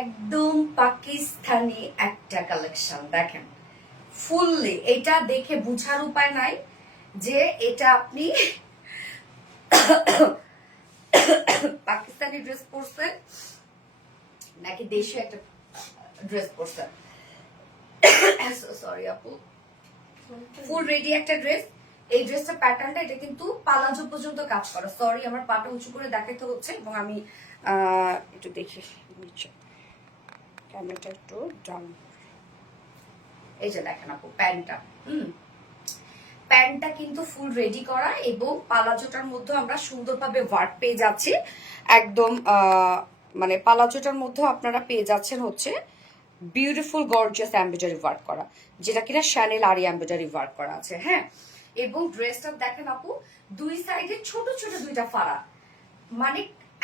একদম পাকিস্তানি একটা কালেকশন দেখেন, ফুললি এটা দেখে বুঝার উপায় নাই যে এটা আপনি পাকিস্তানি ড্রেস পরছেন নাকি দেশে একটা ড্রেস পরছেন। সরি আপু, ফুল রেডি একটা ড্রেস। এই ড্রেসটা প্যাটার্নটা এটা কিন্তু পালাজো পর্যন্ত কাজ করা। সরি আমার পাটা উঁচু করে দেখাতে হচ্ছে এবং আমি একটু দেখি নিচে ক্যামেরাটা একটু ডাউন। এই যে দেখেন আপু প্যান্টটা, প্যান্টটা কিন্তু ফুল রেডি করা এবং পালাজোটার মধ্যে আমরা সুন্দরভাবে ওয়ার্ক পেয়ে যাচ্ছি। একদম মানে পালাজোটার মধ্যে আপনারা পেয়ে যাচ্ছেন হচ্ছে বিউটিফুল গর্জিয়াস এমব্রয়ডারি ওয়ার্ক করা, যেটা কিনা শ্যানেল আরি এমব্রয়ডারি ওয়ার্ক করা আছে। হ্যাঁ, এবং ড্রেসটা দেখেন আপু দুই সাইডে ছোট ছোট দুইটা ফাড়া, মানে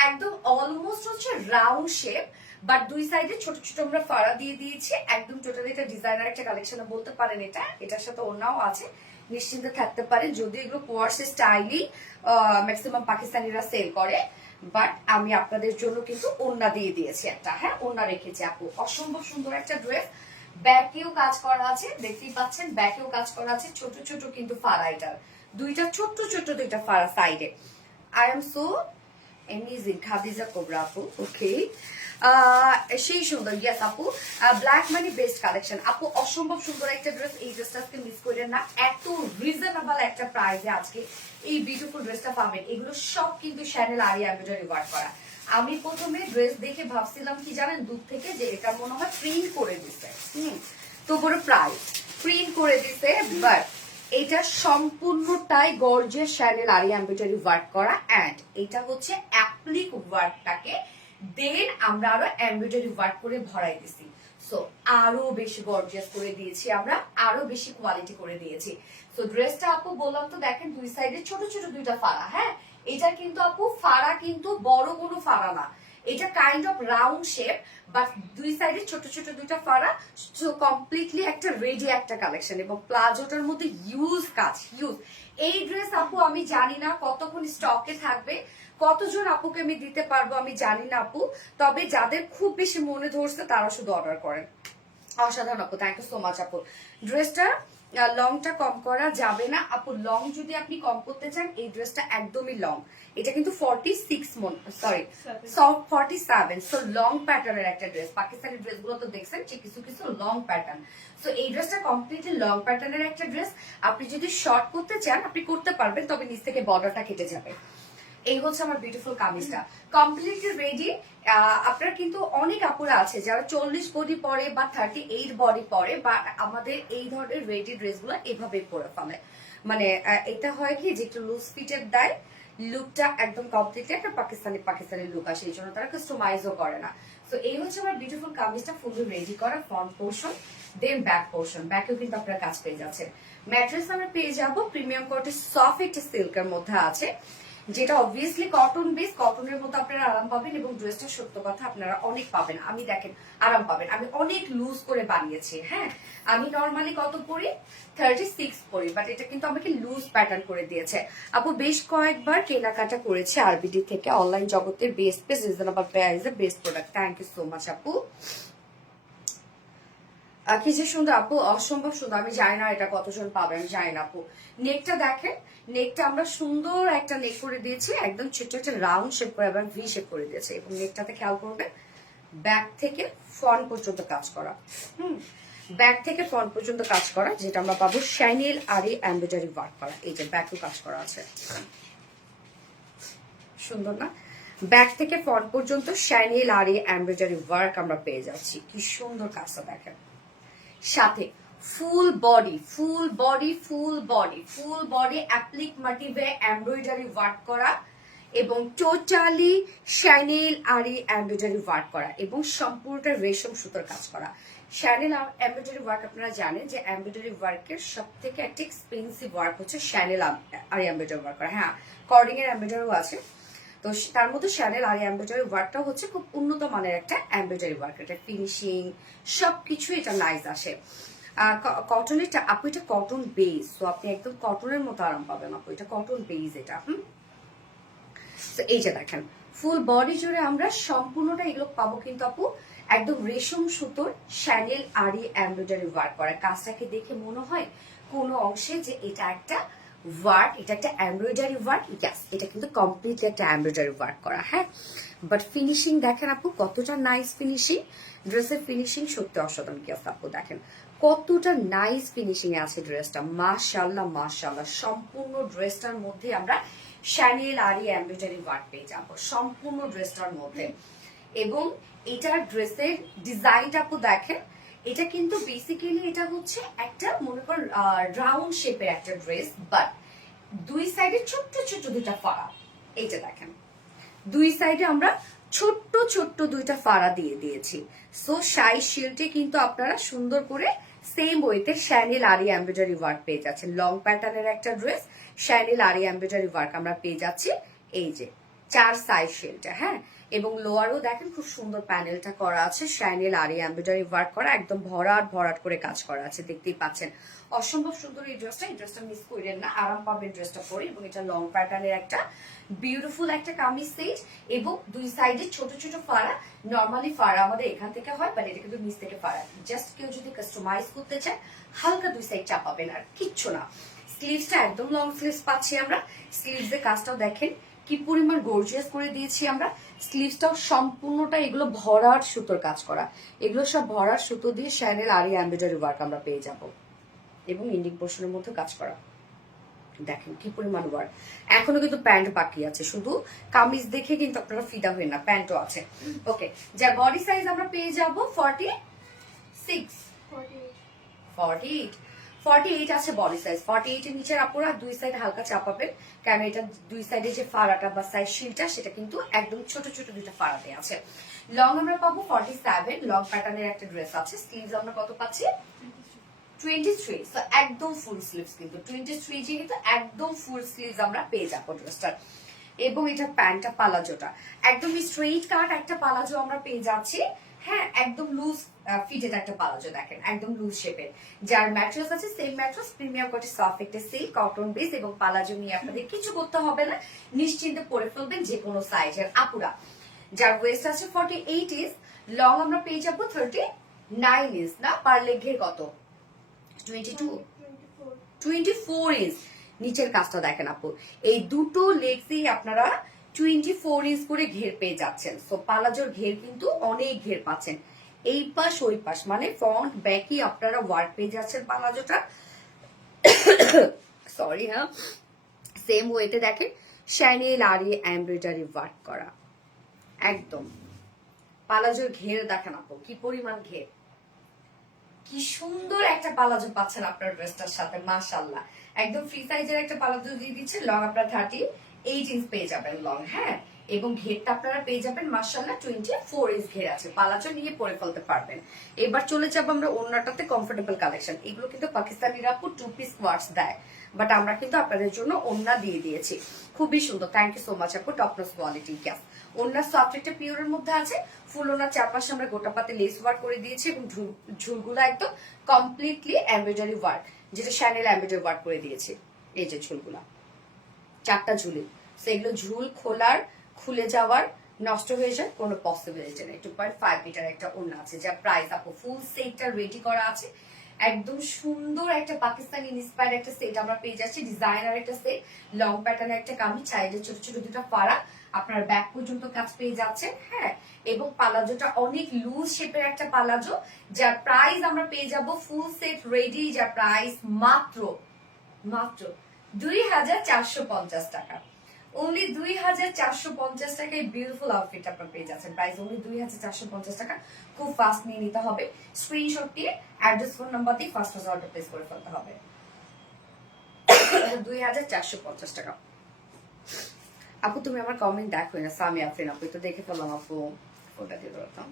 একদম অলমোস্ট হচ্ছে রাউন্ড শেপ, বাট দুই সাইডে ছোট ছোট আমরা ফাড়া দিয়ে দিয়েছি। একদম টোটালি এটা ডিজাইনার একটা কালেকশন বলতে পারেন। এটার সাথে ওড়নাও আছে, নিশ্চিন্তে থাকতে পারেন। যদিও এগুলো কোয়ার্স স্টাইলই ম্যাক্সিমাম পাকিস্তানিরা সেল করে, বাট আমি আপনাদের জন্য কিন্তু ওড়না দিয়ে দিয়েছি একটা। হ্যাঁ, ওড়না রেখেছি আপু। অসম্ভব সুন্দর একটা ড্রেস, ব্যাকেও কাজ করা আছে, দেখতেই পাচ্ছেন ব্যাকেও কাজ করা আছে। ছোট ছোট কিন্তু ফাড়া, এটার দুইটা ছোট্ট ছোট্ট দুইটা ফাড়া সাইডে। I am so amazing Khadija Kobra আপু। ওকে, সেই সুন্দর। ইয়েস আপু, ব্ল্যাক মানি বেস্ট কালেকশন আপু। অসম্ভব সুন্দর একটা ড্রেস। এই ড্রেসটা আজকে মিস করেন না, এত রিজনেবল একটা প্রাইসে আজকে এই বিউটিফুল ড্রেসটা পাবেন। এগুলো সব কিন্তু শ্যানেল আরি এমব্রয়ডারি ওয়ার্ক করা। আমি প্রথমে ড্রেস দেখে ভাবছিলাম কি জানেন, দূর থেকে যে এটা মনে হয় প্রিন্ট করে দিছে। তো বড় প্রাইস প্রিন্ট করে দিছে, বাট এটা সম্পূর্ণটাই gorgeous channel aari embroidery work করা। এন্ড এটা হচ্ছে অ্যাপ্লিক ওয়ার্কটাকে দেন আমরা আরো এমব্রয়ডারি ওয়ার্ক করে ভরাই দিছি। সো আরো বেশি গর্জিয়াস করে দিয়েছি আমরা, আরো বেশি কোয়ালিটি করে দিয়েছি। সো ড্রেসটা আপু বললাম তো দেখেন দুই সাইডে ছোট ছোট দুইটা ফাড়া। হ্যাঁ, এটা কিন্তু আপু ফাড়া কিন্তু বড় কোনো ফাড়া না, এটা kind of round shape, but দুই সাইডে ছোট ছোট দুইটা ফাড়া। সো কমপ্লিটলি একটা রেডি একটা কালেকশন এবং প্লাজোটার মধ্যে ইউজ কাজ, ইউজ। এই ড্রেস আপু আমি জানি না কতক্ষণ স্টকে থাকবে, কতজন আপুকে আমি দিতে পারবো আমি জানি না আপু। তবে যাদের খুব বেশি মনে ধরছে তারা শুধু অর্ডার করেন। অসাধারণ আপু, থ্যাংক ইউ সো মাচ আপু। ড্রেসটা লংটা কম করা যাবে না আপু। লং যদি আপনি কম করতে চান, এই ড্রেসটা একদমই লং। এটা কিন্তু 46 সরি 47। সো লং প্যাটার্নের একটা ড্রেস। পাকিস্তানি ড্রেস গুলো তো দেখছেন যে কিছু কিছু লং প্যাটার্ন। সো এই ড্রেসটা কমপ্লিটলি লং প্যাটার্নের একটা ড্রেস। আপনি যদি শর্ট করতে চান আপনি করতে পারবেন, তবে নিচ থেকে বর্ডারটা কেটে যাবে। এই হচ্ছে আমার বিউটিফুল কামিজটা কমপ্লিটলি রেডি। আপনার কিন্তু অনেক আপুরা আছে যারা 40 বডি পরে বা 38 বডি পরে, বা আমাদের এই ধরনের রেডি ড্রেসগুলো এভাবে পরে ফেলে। মানে এটা হয় কি যে একটু লুজ ফিটের দেয়, লুকটা একদম কমপ্লিটলি একটা পাকিস্তানি লুক আসে, এই জন্য তারা কাস্টমাইজও করে না। তো এই হচ্ছে আমার বিউটিফুল কামিজটা ফুললি রেডি করা। Front portion then back portion, ব্যাকেও কিন্তু আপনারা কাজ পেয়ে যাচ্ছেন। ম্যাট্রেস আমরা পেয়ে যাবো প্রিমিয়াম কোয়ালিটির সফট একটা সিল্কের মধ্যে আছে, যেটা অবভিয়াসলি কটন বেস। কটনের মতো আপনারা আরাম পাবেন এবং ড্রেসটা সত্য কথা আপনারা অনেক পাবেন। আমি দেখেন আরাম পাবেন, আমি অনেক লুজ করে বানিয়েছি। হ্যাঁ, আমি নর্মালি কত পরি 36 পরি, বাট এটা কিন্তু আমাকে লুজ প্যাটার্ন করে দিয়েছে। আপু বেশ কয়েকবার কেনাকাটা করেছে আরবিডি থেকে, অনলাইন জগতের বেস্ট বেস্ট রিজনেবল প্রাইসে best product. Thank you so much আপু। কি যে সুন্দর আপু, অসম্ভব সুন্দর। আমি জানি না এটা কতজন পাবে, আমি জানি না আপু। নেকটা দেখেন, নেকটা আমরা সুন্দর একটা নেক করে দিয়েছি, একদম ছোট্ট একটা রাউন্ড শেপ করে এবং ভি শেপ করে দিয়েছি। এবং নেকটাতে খেয়াল করবেন ব্যাক থেকে ফ্রন্ট পর্যন্ত কাজ করা। ব্যাক থেকে ফ্রন্ট পর্যন্ত কাজ করা, যেটা আমরা পাবো শ্যানেল আরি এমব্রয়ডারি ওয়ার্ক করা। এই যে ব্যাকও কাজ করা আছে, সুন্দর না? ব্যাক থেকে ফ্রন্ট পর্যন্ত শ্যানেল আরি এমব্রয়ডারি ওয়ার্ক আমরা পেয়ে যাচ্ছি। কি সুন্দর কাজটা দেখেন। সাথে ফুল বডি অ্যাপ্লিক মোটিভে এমব্রয়ডারি ওয়ার্ক করা এবং totally chenille aari embroidery work করা এবং সম্পূর্ণটা রেশম সুতোর কাজ করা। শ্যানেল এমব্রয়ডারি ওয়ার্ক আপনারা জানেন যে এমব্রয়ডারি ওয়ার্কের সব থেকে একটা এক্সপেন্সিভ ওয়ার্ক হচ্ছে শ্যানেল আরি এমব্রয়ডারি ওয়ার্ক করা। হ্যাঁ, কর্ডিং এর এমব্রয়ডারিও আছে, তো তার মধ্যে শ্যানেল আরি এমব্রয়ডারি ওয়ার্কটা হচ্ছে খুব উন্নত মানের একটা এমব্রয়ডারি ওয়ার্ক। এটা ফিনিশিং সবকিছু এটা নাইস আসে। কটনের আপু, এটা কটন বেস, তো আপনি একদম কটনের মতো আরাম পাবেন আপু। এটা কটন বেস এটা। তো এই যে দেখেন ফুল বডি জুড়ে আমরা সম্পূর্ণটা এগুলো পাবো কিন্তু আপু একদম রেশম সুতোর শ্যানেল আরি এমব্রয়ডারি ওয়ার্ক করা। কাজটাকে দেখে মনে হয় কোনো অংশে যে এটা একটা ওয়ার্ক, এটা একটা এমব্রয়ডারি ওয়ার্ক। ইয়াস, এটা কিন্তু কমপ্লিটলি একটা এমব্রয়ডারি ওয়ার্ক করা, হ্যাঁ। বাট ফিনিশিং দেখেন আপু, কতটা নাইস ফিনিশিং। ড্রেসের ফিনিশিং সত্যি অসাধারণ। ইয়াস আপু দেখেন কতটা নাইস ফিনিশিং এ আছে ড্রেসটা, মাশাআল্লাহ মাশাআল্লাহ। সম্পূর্ণ ড্রেসটার মধ্যে আমরা শ্যানেল আরি এমব্রয়ডারি ওয়ার্ক পেয়ে যাবো সম্পূর্ণ ড্রেসটার মধ্যে। এবং এটার ড্রেসের ডিজাইনটা আপু দেখেন, এটা কিন্তু বেসিক্যালি এটা হচ্ছে একটা মনে করেন রাউন্ড শেপের একটা ড্রেস, বাট দুই সাইডে ছোট্ট ছোট্ট দুইটা ফাড়া। এইটা দেখেন দুই সাইডে আমরা ছোট্ট ছোট্ট দুইটা ফাড়া দিয়ে দিয়েছি। সো সাইজ শিল্ডে কিন্তু আপনারা সুন্দর করে সেম ওয়েতে শ্যানেল আরি এমব্রয়ডারি ওয়ার্ক পেয়ে যাচ্ছেন। লং প্যাটার্নের একটা dress, channel aari embroidery work আমরা পেয়ে যাচ্ছি। এই যে 4 সাইজ শিল্ডটা, হ্যাঁ। এবং লোয়ারও দেখেন খুব সুন্দর প্যানেলটা করা আছে, শ্যানেল আরি এমব্রয়ডারি ওয়ার্ক করা, একদম ভরাট ভরাট করে কাজ করা আছে, দেখতেই পাচ্ছেন। অসম্ভব সুন্দর এই ড্রেসটা মিস করেন না, আরাম পাবেন ড্রেসটা পরে। এবং এটা লং প্যাটার্নের একটা বিউটিফুল একটা কামিজ সেট, এবং দুই সাইডে ছোট ছোট ফাড়া। নর্মালি ফাড়া আমাদের এখান থেকে হয়, বাট এটা কিন্তু নিচ থেকে ফাড়া। জাস্ট কেউ যদি কাস্টমাইজ করতে চায় হালকা দুই সাইড চাপাবেন, আর কিচ্ছু না। স্লিভসটা একদম লং স্লিভস পাচ্ছি আমরা। স্লিভস এর কাজটাও দেখেন কি পরিমাণ গর্জিয়াস করে দিয়েছি আমরা। স্লিভসটাও সম্পূর্ণটা এগুলো ভরাট সুতোর কাজ করা, এগুলো সব ভরাট সুতো দিয়ে শ্যানেল আরি এমব্রয়ডারি ওয়ার্ক আমরা পেয়ে যাব। এবং ইন্ডিং পোর্শনের মধ্যে কাজ করা, দেখেন কি পরিমাণ ওয়ার্ক। এখনো কিন্তু প্যান্ট বাকি আছে, শুধু কামিজ দেখে কিন্তু আপনারা ফিদা হবেন না, প্যান্টও আছে। ওকে, যার বডি সাইজ আমরা পেয়ে যাব 46 48 48 আছে বডি সাইজ। 48 এর নিচের আপুরা দুই সাইড হালকা চাপাবেন, কারণ এটা দুই সাইডে যে ফাড়াটা বা সাইড শিলটা সেটা কিন্তু একদম ছোট ছোট দুইটা ফাড়াতে আছে। লং আমরা পাবো 47, লং প্যাটার্নের একটা ড্রেস আছে। স্লিভস আমরা কত পাচ্ছি 23, সো একদম ফুল স্লিভস, কিন্তু 23 যেহেতু একদম ফুল স্লিভস আমরা পেয়ে যাবো ড্রেসটার। এবং এটা প্যান্টটা পালাজোটা একদম স্ট্রেইট কাট একটা পালাজো আমরা পেয়ে যাচ্ছি, হ্যাঁ। একদম লুজ ফিটেড একটা পালাজো, দেখেন একদম লুজ শেপের। যার ম্যাট্রেস আছে same mattress, premium quality soft একটা সিল্ক কটন বেস, এবং পালাজো নিয়ে আপনাদের কিছু করতে হবে না, নিশ্চিন্তে পরে ফেলবেন যে কোনো সাইজের আপুরা। যার ওয়েস্ট আছে 48 ইঞ্চ, লং আমরা পেয়ে যাবো 39 ইঞ্চ, না পার লেগের কত 24 ইঞ্চ। নিচের কাজটা দেখেন আপু, এই দুটো লেগসেই আপনারা 24 ইঞ্চ করে ঘের পেয়ে যাচ্ছেন। সো পালাজোর ঘের কিন্তু অনেক ঘের পাচ্ছেন, এই পাশ ওই পাশ, মানে ফ্রন্ট ব্যাকই আপনারা ওয়ার্ক পেয়ে যাচ্ছেন পালাজোটা। সরি, হ্যাঁ। সেম ওয়েতে দেখেন শ্যানেল আরি এমব্রয়ডারি ওয়ার্ক করা, একদম পালাজোর ঘের দেখেন আপু কি পরিমাণ ঘের, কি সুন্দর একটা পালাজো পাচ্ছেন আপনার ড্রেসটার সাথে, মাশাআল্লাহ। একদম ফ্রি সাইজের একটা পালাজো দিয়ে দিচ্ছে। লং আপনার 38 ইঞ্চ পেয়ে যাবেন লং, হ্যাঁ। এবং ঘেরটা আপনারা পেয়ে যাবেন মাশাআল্লাহ 24 ইঞ্চ ঘের আছে, পালাজো নিয়ে পরে ফেলতে পারবেন। এবার চলে যাব আমরা ওন্নাটাতে, কমফোর্টেবল কালেকশন। এগুলো কিন্তু পাকিস্তানিরা আপু 2 পিস কোয়ার্টস দেয়, বাট আমরা কিন্তু আপনাদের জন্য ওন্না দিয়ে দিয়েছি, খুবই সুন্দর। থ্যাংক ইউ সো মাচ আপু, টপ নচ কোয়ালিটি। ক্যাস ওন্নার সফট একটা পিওরের মধ্যে আছে, ফুল ওনার চারপাশে আমরা গোটা পাতে লেস ওয়ার্ক করে দিয়েছি, এবং ঝুলগুলো একদম কমপ্লিটলি এমব্রয়ডারি ওয়ার্ক, যেটা শ্যানেল এমব্রয়ডারি ওয়ার্ক করে দিয়েছি। এই যে ঝুলগুলা 4টা ঝুলি, সেগুলো ঝুল খোলার খুলে যাওয়ার নষ্ট হয়ে যায় কোনো পসিবিলিটি নেই। 2.5 মিটার একটা ওড়না আছে, যা প্রাইস আপু ফুল সেটটা রেডি করা আছে। একদম সুন্দর একটা পাকিস্তানি ইন্সপায়ার্ড একটা সেট আমরা পেয়ে যাচ্ছি, ডিজাইনার একটা সেট, লং প্যাটার্নের একটা কামিজ, সাইডে ছোট ছোট দুটো ফাড়া, আপনার ব্যাক পর্যন্ত কাজ পেয়ে যাচ্ছে, হ্যাঁ। এবং পালাজোটা অনেক লুজ শেপের একটা পালাজো, যার প্রাইস আমরা পেয়ে যাব ফুল সেট রেডি, যার প্রাইস মাত্র মাত্র 2450 টাকা। অনলি 2450 টাকায় বিউটিফুল আউটফিট আপনারা পেয়ে যাচ্ছেন। প্রাইস অনলি 2450 টাকা। খুব ফাস্ট নিয়ে নিতে হবে, স্ক্রিনশট দিয়ে অ্যাড্রেস ফোন নাম্বার দিয়ে ফার্স্ট অর্ডার প্লেস করে ফেলতে হবে। 2450 টাকা। আপু তুমি আমার কমেন্ট দেখো না, সামি আফরিন আপু তো দেখে ফেললাম আপু, ফোনটা দিয়ে ধরতাম।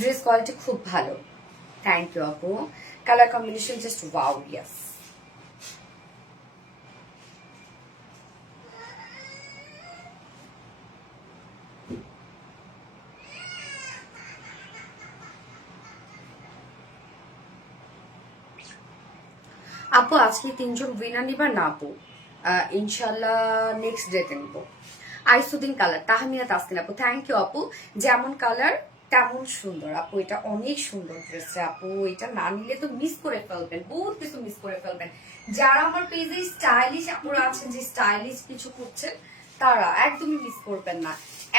ড্রেস কোয়ালিটি খুব ভালো, থ্যাংক ইউ আপু। Colour combination just wow, yes. আপু আজকে 3 জন উইনার নিবা না আপু? ইনশাল্লাহ নেক্সট ডেতে নিবো। আইসুদিন কালার, তাহমিয়া তাসকিন আপু, থ্যাংক ইউ আপু। যেমন কালার তেমন সুন্দর আপু, এটা অনেক সুন্দর ড্রেস আপু, এটা না নিলে তো মিস করে ফেলবেন, বহুত কিছু মিস করে ফেলবেন। যারা আমার পেজে স্টাইলিশ আপুরা আছেন, যে স্টাইলিশ কিছু করছেন, তারা একদমই মিস করবেন না।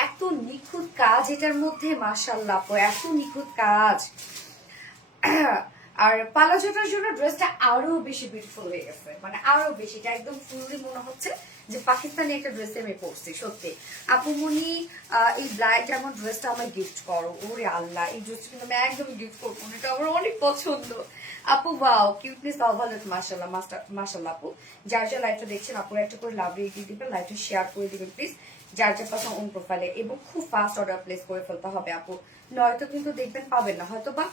এত নিখুঁত কাজ এটার মধ্যে, মাশাআল্লাহ আপু, এত নিখুঁত কাজ। আর পালাজোটার জন্য ড্রেসটা আরো বেশি বিউটিফুল হয়ে গেছে, মানে আরো বেশি, এটা একদম ফুললি মনে হচ্ছে যে পাকিস্তানি একটা ড্রেসে আমি পরছি। সত্যি আপুমনি, এই ব্ল্যাক ডায়মন্ড ড্রেসটা আমার গিফট করো। ওরে আল্লাহ, এই ড্রেসটা কিন্তু আমি একদমই গিফট করবো না, এটা আমার অনেক পছন্দ। আপু ওয়াও, কিউটনেস অভারলোড, মাশাআল্লাহ মাশাআল্লাহ আপু। যার যা লাইভটা দেখছেন আপুর একটা করে লাভ রেখে দিবেন, লাইভটা শেয়ার করে দিবেন প্লিজ, যার যার পাশে অন প্রোফাইলে, এবং খুব ফাস্ট অর্ডার প্লেস করে ফেলতে হবে আপু, নয়তো কিন্তু দেখবেন পাবেন না, হয়তো বা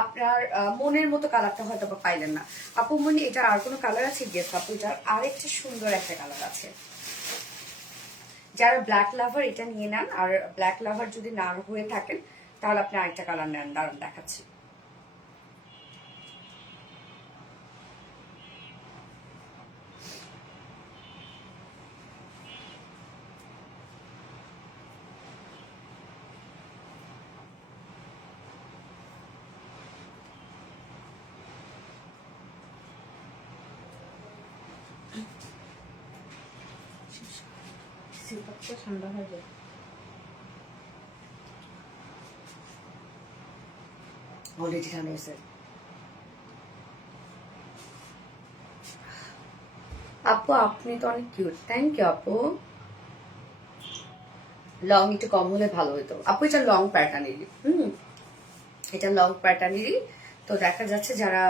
আপনার মনের মতো কালারটা হয়তো বা পাইলেন না। আপু মনি, এটা আর কোনো কালার আছে? গেস আপু, এটার আরেকটা সুন্দর একটা কালার আছে। যারা ব্ল্যাক লাভার এটা নিয়ে নেন, আর ব্ল্যাক লাভার যদি না হয়ে থাকেন তাহলে আপনি আরেকটা কালার নেন, দারুণ দেখাচ্ছি। ঠান্ডা হয়ে যায়, অলরেডি ঠান্ডা হয়েছে। আপু আপনি তো অনেক কিউট, থ্যাংক ইউ আপু। লং একটু কম হলে ভালো হতো আপু, এটা লং প্যাটার্নেরই, এটা লং প্যাটার্নেরই। তো দেখা যাচ্ছে যারা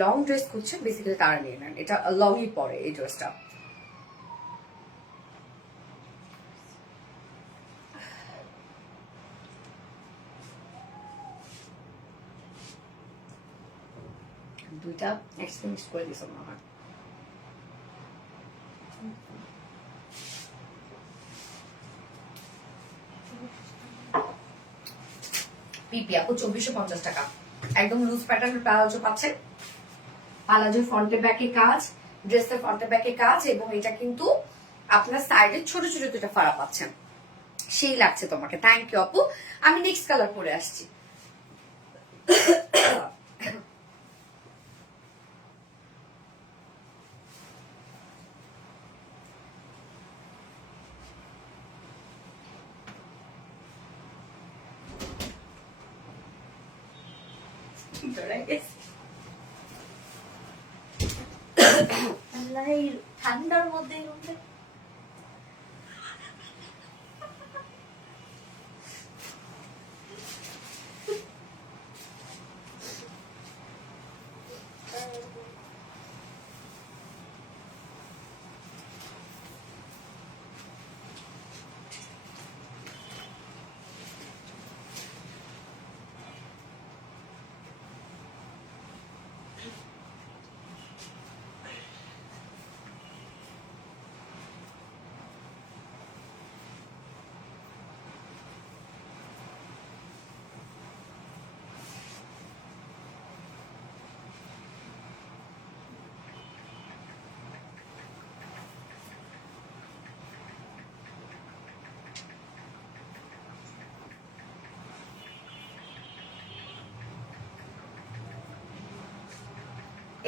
লং ড্রেস করছে বেসিক্যালি তারা নিয়ে নেন, এটা লংই পরে এই ড্রেসটা। দুইটা এক্সপেরিয়েন্স করে দিস আমার। পিপি আপু 2450 টাকা, একদম লুজ প্যাটার্নের প্লাজো পাচ্ছেন। প্লাজোর ফ্রন্টে ব্যাকে কাজ, ড্রেসের ফ্রন্টে ব্যাকে কাজ, এবং এটা কিন্তু আপনার সাইডে ছোট ছোট দুটো ফাড়া পাচ্ছেন, সেই লাগছে তোমাকে। থ্যাংক ইউ আপু। আমি নেক্সট কালার পরে আসছি। ঠান্ডার মধ্যে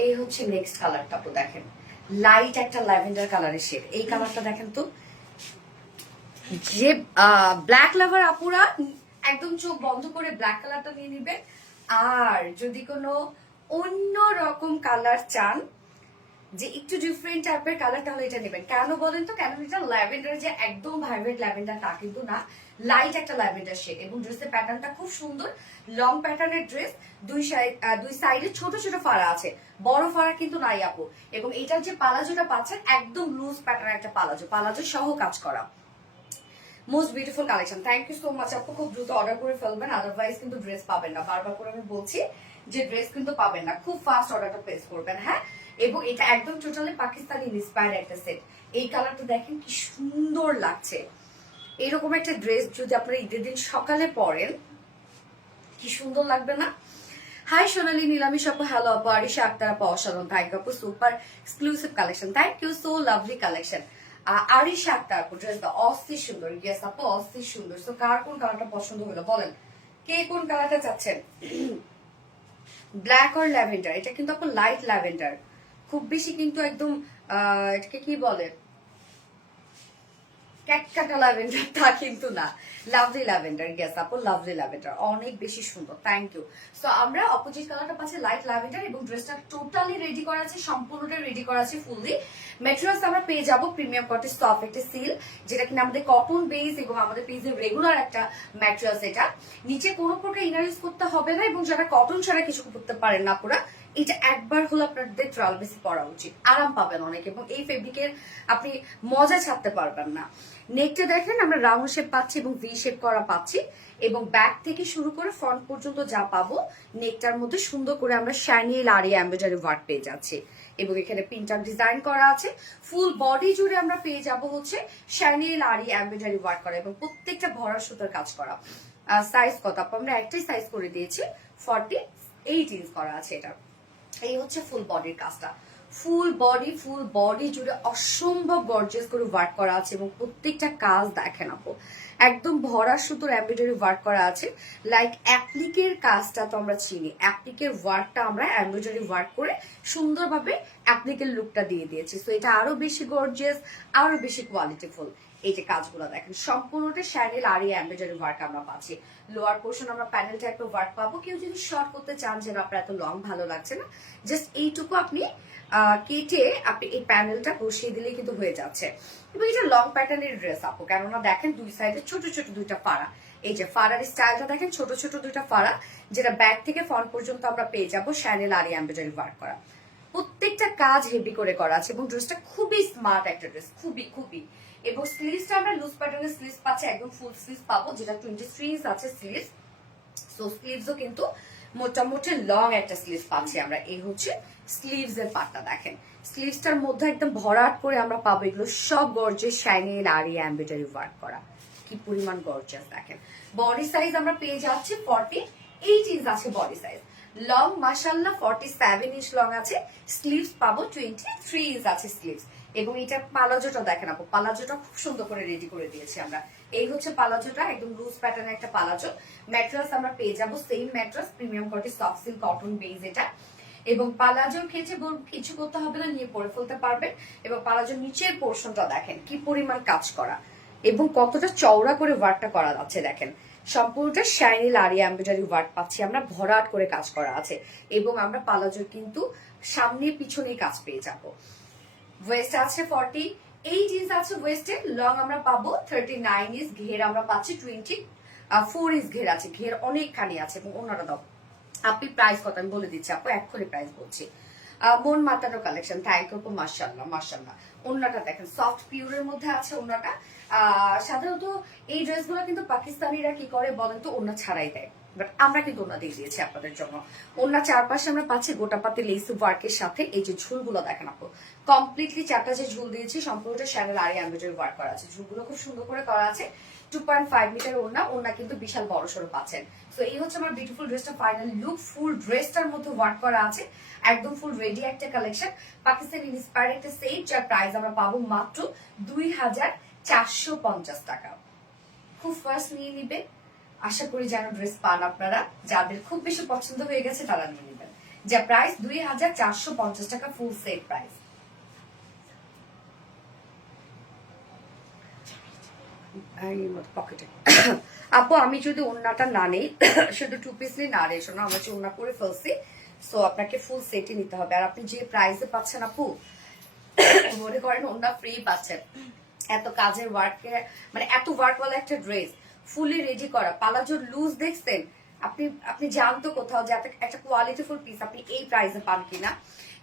এই হচ্ছে নেক্সট কালারটা, আপু দেখেন, লাইট একটা ল্যাভেন্ডার কালারের শেড। এই কালারটা দেখেন তো, যে ব্ল্যাক লাভার আপুরা একদম চোখ বন্ধ করে ব্ল্যাক কালারটা নিয়ে নিবেন। আর যদি কোনো অন্য রকম কালার চান, যে একটু ডিফারেন্ট টাইপের কালার, তাহলে এটা নেবেন। কেন বলেন তো, কেন এটা ল্যাভেন্ডার যে একদম ভাইব্রেন্ট ল্যাভেন্ডার তা কিন্তু না, লাইট একটা ল্যাভেন্ডার শেড, এবং ড্রেসের প্যাটার্নটা খুব সুন্দর, লং প্যাটার্নের ড্রেস, দুই সাইডে ছোট ছোট ফাড়া আছে, বড় ফাড়া কিন্তু নাই আপু। এবং এটার যে পালাজোটা পাচ্ছেন একদম লুজ প্যাটার্ন একটা পালাজো, পালাজো সহ কাজ করা, most beautiful collection. Thank you so much আপু, খুব দ্রুত অর্ডার করে ফেলবেন, আদারওয়াইজ কিন্তু ড্রেস পাবেন না। বারবার করে আমি বলছি যে ড্রেস কিন্তু পাবেন না, খুব ফাস্ট অর্ডারটা প্লেস করবেন। হ্যাঁ, এবং এটা একদম টোটালি পাকিস্তানি ইন্সপায়ার্ড একটা সেট। এই কালারটা দেখেন কি সুন্দর লাগছে। এরকম একটা ড্রেস যদি আপনারা ঈদের দিন সকালে পরেন, কি সুন্দর লাগবে না? হাই সোনালি, নীলামিশ আপু, হ্যালো আপু, আরিশা আক্তার আপু, অসাধারণ, থ্যাংক আপু, super exclusive collection, thank you, so lovely collection. Arisha Akter আপু ড্রেসটা অস্থির সুন্দর, ইয়েস আপু অস্থির সুন্দর। সো কার কোন কালারটা পছন্দ হলো বলেন, কে কোন কালারটা চাচ্ছেন? ব্ল্যাক আর ল্যাভেন্ডার, এটা কিন্তু আপু লাইট ল্যাভেন্ডার, খুব বেশি কিন্তু একদম এটাকে কি বলে ক্যাটকাটা ল্যাভেন্ডার তা কিন্তু না, লাভলি ল্যাভেন্ডার, গেস আপু লাভলি ল্যাভেন্ডার, অনেক বেশি সুন্দর, থ্যাংক ইউ। সো আমরা অপোজিট কালারটা পাচ্ছি লাইট ল্যাভেন্ডার এবং ড্রেসটা টোটালি রেডি করা আছে, সম্পূর্ণটা রেডি করা আছে ফুললি। ম্যাটেরিয়ালস আমরা পেয়ে যাবো প্রিমিয়াম কটন সফট একটা সিল, যেটা কিনা আমাদের কটন বেস এবং আমাদের পেজের রেগুলার একটা ম্যাটেরিয়ালস। এটা নিচে কোনো প্রকার ইনার ইউজ করতে হবে না এবং যারা কটন ছাড়া কিছু করতে পারেন না পুরা, এটা একবার হলো আপনাদের ট্রায়াল বেসি পরা উচিত, আরাম পাবেন অনেক এবং এই ফেব্রিকের আপনি মজা ছাড়তে পারবেন না। নেকটা দেখেন আমরা রাউন্ড শেপ পাচ্ছি এবং ভি শেপ করা পাচ্ছি এবং ব্যাক থেকে শুরু করে ফ্রন্ট পর্যন্ত যা পাবো নেকটার মধ্যে সুন্দর করে আমরা শাইনি লারি এমব্রয়ডারি ওয়ার্ক পেয়ে যাচ্ছি এবং এখানে প্রিন্টার ডিজাইন করা আছে। ফুল বডি জুড়ে আমরা পেয়ে যাব হচ্ছে শাইনি লারি এমব্রয়ডারি ওয়ার্ক করা এবং প্রত্যেকটা ভরা সুতার কাজ করা। সাইজ কত আপু? আমরা একটাই সাইজ করে দিয়েছি, 48 ইঞ্চ করা আছে এটা। এই হচ্ছে ফুল বডির কাজটা, ফুল বডি জুড়ে অসম্ভব গর্জিয়াস করে ওয়ার্ক করা আছে এবং প্রত্যেকটা কাজ দেখেন আপু একদম ভরা সুতোর এমব্রয়ডারি ওয়ার্ক করা আছে। লাইক অ্যাপ্লিকের কাজটা তো আমরা চিনি, অ্যাপ্লিকের ওয়ার্কটা আমরা এমব্রয়ডারি ওয়ার্ক করে সুন্দরভাবে অ্যাপ্লিকের লুকটা দিয়ে দিয়েছি। সো এটা আরো বেশি গর্জিয়াস, আরো বেশি কোয়ালিটিফুল। এই যে কাজগুলো দেখেন সম্পূর্ণটা শ্যানেল আর এমব্রয়ডারি ওয়ার্ক আমরা পাচ্ছি। লোয়ার পোর্শন আমরা প্যানেল টাইপের ওয়ার্ক পাবো। কেউ যদি শর্ট করতে চান যে আপনার এত লং ভালো লাগছে না, জাস্ট এইটুকু আপনি কেটে আপনি এই প্যানেলটা বসিয়ে দিলে কিন্তু হয়ে যাচ্ছে। এবং এটা লং প্যাটার্নের ড্রেস আপু, কেননা দেখেন দুই সাইডে ছোট ছোট দুইটা ফাড়া, এই যে ফাড়ার স্টাইলটা দেখেন ছোট ছোট দুইটা ফাড়া, যেটা ব্যাক থেকে ফ্রন্ট পর্যন্ত আমরা পেয়ে যাবো শ্যানেল আর এমব্রয়ডারি ওয়ার্ক করা। প্রত্যেকটা কাজ হেভি করে করা আছে এবং ড্রেসটা খুবই স্মার্ট একটা ড্রেস, খুবই। এবং স্লিভসটা আমরা লুজ প্যাটার্নের স্লিভস পাচ্ছি, একদম ফুল স্লিভস পাবো, যেটা 23 ইঞ্চ আছে স্লিভস। সো স্লিভসও কিন্তু মোটামুটি লং একটা স্লিভস পাচ্ছি আমরা। এই হচ্ছে স্লিভস এর পার্টটা দেখেন, স্লিভসটার মধ্যে একদম ভরাট করে আমরা পাবো এগুলো সব গর্জিয়াস শাইনি লারি এমব্রয়ডারি ওয়ার্ক করা, কি পরিমাণ গর্জিয়াস দেখেন। বডি সাইজ আমরা পেয়ে যাচ্ছি 48 ইঞ্চ আছে বডি সাইজ, লং মাশাআল্লাহ 47 ইঞ্চ লং আছে, স্লিভস পাবো 23 ইঞ্চ আছে স্লিভস। এবং এটা পালাজোটা দেখেন আপু, পালাজোটা খুব সুন্দর করে রেডি করে দিয়েছি আমরা। এই হচ্ছে পালাজোটা, একদম লুজ প্যাটার্নের একটা পালাজো। ম্যাট্রেস আমরা পেয়ে যাবো same mattress, premium quality soft silk cotton base এটা। এবং পালাজোর ক্ষেত্রে কিছু করতে হবে না, নিয়ে পরে ফেলতে পারবেন। এবং পালাজোর নিচের পোর্শনটা দেখেন কি পরিমাণ কাজ করা এবং কতটা চওড়া করে ওয়ার্কটা করা যাচ্ছে দেখেন। সম্পূর্ণটা শাইনি লারি এমব্রয়ডারি ওয়ার্ক পাচ্ছি আমরা, ভরাট করে কাজ করা আছে এবং আমরা পালাজোর কিন্তু সামনে পিছনে কাজ পেয়ে যাবো। ওয়েস্ট আছে 48 ইঞ্চ আছে ওয়েস্টে, লং আমরা পাবো 39 ইঞ্চ, ঘের আমরা পাচ্ছি 24 ইঞ্চ ঘের আছে, ঘের অনেকখানি আছে। এবং ওনারা দাও আপনি প্রাইস কত আমি বলে দিচ্ছি আপু, এক্ষুনি প্রাইস বলছি। মন মাতানো কালেকশন, থ্যাংক ইউ আপু, মাশাআল্লাহ। ওন্নাটা দেখেন সফট পিওরের মধ্যে আছে ওন্নাটা। সাধারণত এই ড্রেসগুলো কিন্তু পাকিস্তানিরা কি করে বলেন তো, ওন্না ছাড়াই দেয়, বাট আমরা কিন্তু ওন্না দিয়ে দিয়েছি আপনাদের জন্য। ওন্না চারপাশে আমরা পাচ্ছি গোটাপাতি লেস ওয়ার্কের সাথে। এই যে ঝুলগুলো দেখেন আপু, কমপ্লিটলি চারটা যে ঝুল দিয়েছি সম্পূর্ণটা শ্যানেল আর এমব্রয়ডারি ওয়ার্ক করা আছে, ঝুলগুলো খুব সুন্দর করে করা আছে। 2.5 মিটার ওন্না কিন্তু বিশাল বড় সড়ো পাচ্ছেন। তো এই হচ্ছে আমার বিউটিফুল ড্রেসটা ফাইনাল লুক, ফুল ড্রেসটার মধ্যে ওয়ার্ক করা আছে, একদম ফুল রেডি একটা কালেকশন, পাকিস্তানি ইন্সপায়ার্ড একটা সেট, যার প্রাইস আমরা পাবো মাত্র 2450 টাকা। খুব ফার্স্ট নিয়ে নিবেন, আশা করি যেন ড্রেস পান আপনারা, যাদের খুব বেশি পছন্দ হয়ে গেছে তারা নিয়ে নেবেন। যা প্রাইস 2450 টাকা, ফুল সেট প্রাইস। পকেটে আপু আমি যদি ওন্নাটা না নেই, শুধু 2 পিস না রে, শোনো আমরা যে ওন্না করে ফেলছি, সো আপনাকে ফুল সেটই নিতে হবে। আর আপনি যে প্রাইসে পাচ্ছেন আপু, মনে করেন ওন্না ফ্রি পাচ্ছেন। এত কাজের ওয়ার্কে মানে এত ওয়ার্কওয়ালা একটা ড্রেস ফুলি রেডি করা, পালাজোর লুজ দেখছেন আপনি জানতো কোথাও যে একটা কোয়ালিটিফুল পিস আপনি এই প্রাইসে পান কিনা।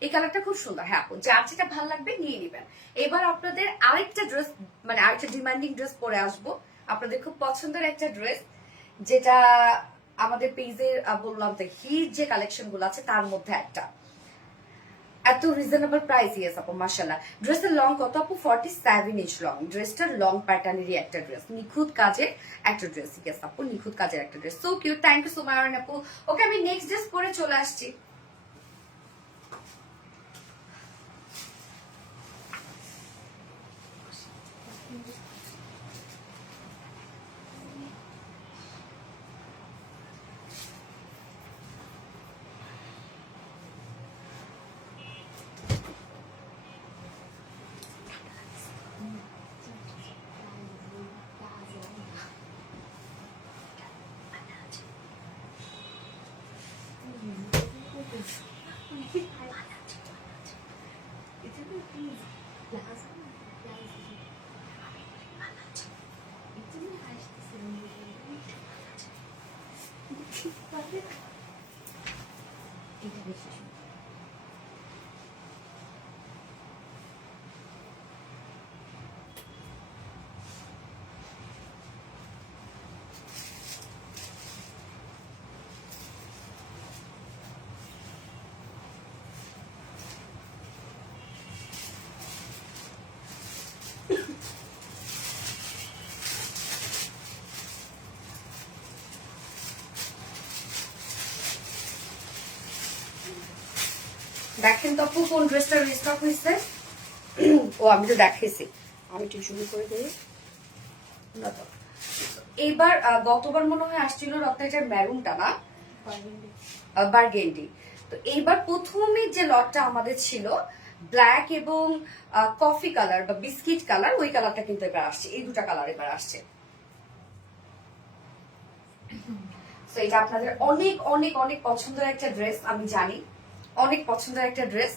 এই কালারটা খুব সুন্দর, হ্যাঁ আপু যার যেটা ভালো লাগবে নিয়ে নেবেন। এবার আপনাদের আরেকটা ড্রেস, মানে আরেকটা ডিমান্ডিং ড্রেস পরে আসবো, আপনাদের খুব পছন্দের একটা ড্রেস, যেটা আমাদের পেজের বললাম তো হিট যে কালেকশন গুলো আছে তার মধ্যে একটা। এত রিজনেবল প্রাইস। ইয়েস আপু মাশাআল্লাহ। ড্রেসের লং কত আপু? 47 ইঞ্চ লং। ড্রেসটার লং প্যাটার্নেরই একটা ড্রেস, নিখুঁত কাজের একটা ড্রেস। ইয়েস আপু, নিখুঁত কাজের একটা ড্রেস। So cute, thank you so much আপু। ওকে, আমি নেক্সট ড্রেস পরে চলে আসছি। দেখেন তো আপু কোন ড্রেসটা রিস্টক হয়েছে। ও আমি তো দেখাইছি, আমি একটু শুরু করে দিই। এইবার গতবার মনে হয় আসছিল রত্নাইটার ম্যারুনটা না, বার্গেন্ডি। তো এইবার প্রথমে যে লটটা আমাদের ছিল ব্ল্যাক এবং কফি কালার বা বিস্কিট কালার, ওই কালারটা কিন্তু এবার আসছে। এই দুটা কালার এবার আসছে। তো এটা আপনাদের অনেক অনেক অনেক পছন্দের একটা ড্রেস, আমি জানি অনেক পছন্দের একটা ড্রেস,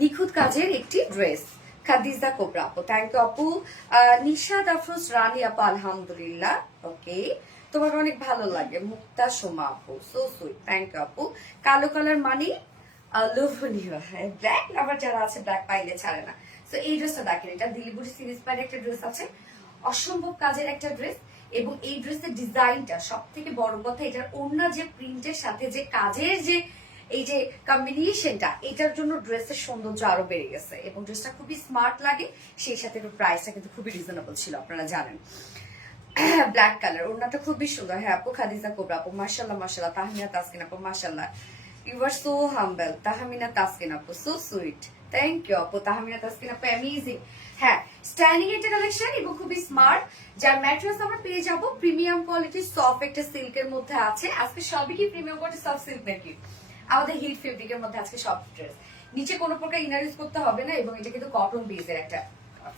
নিখুঁত কাজের একটি ড্রেস। খাদিজা কোবরা আপু, থ্যাংক ইউ আপু। নিশাদ আফরোজ রানী আপু, আলহামদুলিল্লাহ। ওকে, তোমার অনেক ভালো লাগে। মুক্তা সোমা আপু, সো সুইট, থ্যাংক ইউ আপু। কালো কালার মানে লোভনীয়, হ্যাঁ ব্ল্যাক লাভার যারা আছে ব্ল্যাক পাইলে ছাড়ে না। তো এই ড্রেসটা দেখেন, এটা দিল্লিবুড়ি সিরিজ পাইলে একটা ড্রেস আছে, অসম্ভব কাজের একটা ড্রেস। এবং এই ড্রেসের ডিজাইনটা সব থেকে বড় কথা, এটার অন্য যে প্রিন্টের সাথে যে কাজের যে এই যে কম্বিনেশনটা, এটার জন্য ড্রেসের সৌন্দর্য আরো বেড়ে গেছে এবং ড্রেসটা খুবই স্মার্ট লাগে। সেই সাথে প্রাইসটা কিন্তু খুবই রিজনেবল ছিল, আপনারা জানেন। ব্ল্যাক কালার, ওড়নাটা খুবই সুন্দর। হ্যাঁ আপু, খাদিজা কোবরা আপু, মাশাআল্লাহ মাশাআল্লাহ। তাহমিনা তাসকিন আপু, মাশাআল্লাহ, ইউ আর সো হাম্বল। তাহমিনা তাসকিন আপু, সো সুইট, থ্যাংক ইউ আপু। তাহমিনা তাসকিন আপু, অ্যামেজিং। হ্যাঁ, স্ট্যান্ডিং একটা কালেকশন এবং খুবই স্মার্ট, যার ম্যাটেরিয়ালস আমরা পেয়ে যাব প্রিমিয়াম কোয়ালিটির সফট একটা সিল্কের মধ্যে আছে। আজকে সবই কি প্রিমিয়াম কোয়ালিটি সফট সিল্ক নাকি? আমাদের হিট ফেব্রিকের মধ্যে আজকে সব ড্রেস, নিচে কোনো প্রকার ইনার ইউজ করতে হবে না এবং এটা কিন্তু কটন বেসের একটা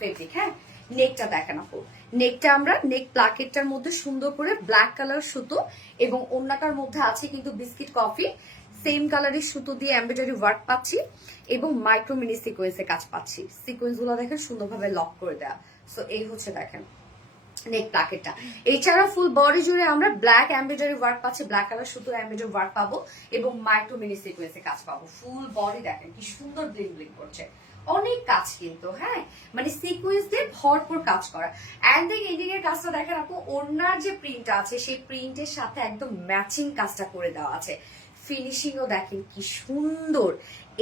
ফেব্রিক। হ্যাঁ, নেকটা দেখেন আপু, নেকটা আমরা নেক প্লাকেটটার মধ্যে সুন্দর করে ব্ল্যাক কালার সুতো এবং ওড়নাটার মধ্যে আছে কিন্তু বিস্কিট কফি সেম কালারের সুতো দিয়ে এমব্রয়ডারি ওয়ার্ক পাচ্ছি এবং মাইক্রো মিনি সিকোয়েন্সে কাজ পাচ্ছি। সিকোয়েন্স গুলো দেখেন সুন্দরভাবে লক করে দেওয়া। সো এই হচ্ছে দেখেন নেক প্লাকেটটা। এছাড়া ফুল বডি জুড়ে আমরা ব্ল্যাক এমব্রয়ডারি ওয়ার্ক পাচ্ছি, ব্ল্যাক কালার সুতো এমব্রয়ডারি ওয়ার্ক পাবো এবং মাইক্রো মিনি সিকোয়েন্সে কাজ পাবো। ফুল বডি দেখেন কি সুন্দর ব্লিং ব্লিং করছে, অনেক কাজ কিন্তু। হ্যাঁ, মানে সিকোয়েন্স দিয়ে ভরপুর কাজ করা। এন্ড দেন এন্ডিং এর কাজটা দেখেন আপু, ওড়নার যে প্রিন্ট আছে সেই প্রিন্টের সাথে একদম ম্যাচিং কাজটা করে দেওয়া আছে। ফিনিশিংও দেখেন কি সুন্দর,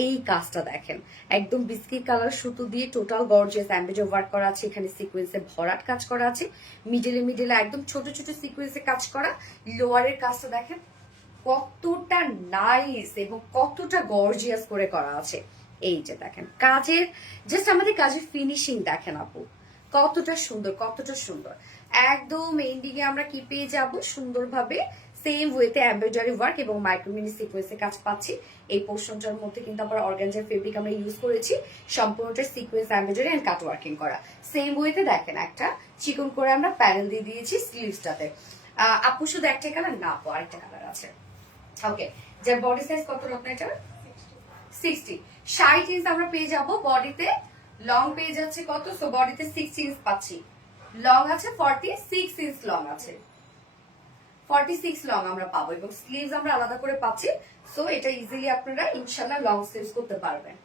এই কাজটা দেখেন একদম বিস্কিট কালার সুতো দিয়ে টোটাল গর্জিয়াস এমব্রয়ডারি ওয়ার্ক করা আছে। এখানে সিকোয়েন্সে ভরাট কাজ করা আছে, মিডলে মিডলে একদম ছোট ছোট সিকোয়েন্সে কাজ করা। লোয়ারের কাজটা দেখেন কতটা নাইস এবং কতটা গর্জিয়াস করে করা আছে। এই যে দেখেন কাজের, জাস্ট আমাদের কাজের ফিনিশিং দেখেন আপু কতটা সুন্দর, কতটা সুন্দর। একদম এন্ডিং এ আমরা কি পেয়ে যাব, সুন্দরভাবে সেম ওয়েতে এমব্রয়ডারি ওয়ার্ক এবং মাইক্রোমিনি সিকোয়েন্সে কাজ পাচ্ছি। এই পোর্শনটার মধ্যে কিন্তু আবার অর্গানজার ফেব্রিক আমরা ইউজ করেছি, সম্পূর্ণটা sequence embroidery and cut working করা। সেম ওয়েতে দেখেন একটা চিকন করে আমরা প্যানেল দিয়ে দিয়েছি স্লিভসটাতে। আপু শুধু একটা কালার না আপু, আরেকটা কালার আছে। ওকে, যার বডি সাইজ কত রকম, এটা 60 ইঞ্চ আমরা পেয়ে যাব বডিতে। লং পেয়ে যাচ্ছে কত, সো বডিতে 60 ইঞ্চ পাচ্ছি, লং আছে 46 ইঞ্চ লং আছে, 46 লং আমরা পাবো এবং স্লিভস আমরা আলাদা করে পাচ্ছি। সো এটা ইজিলি আপনারা ইনশাআল্লাহ লং স্লিভস করতে পারবেন,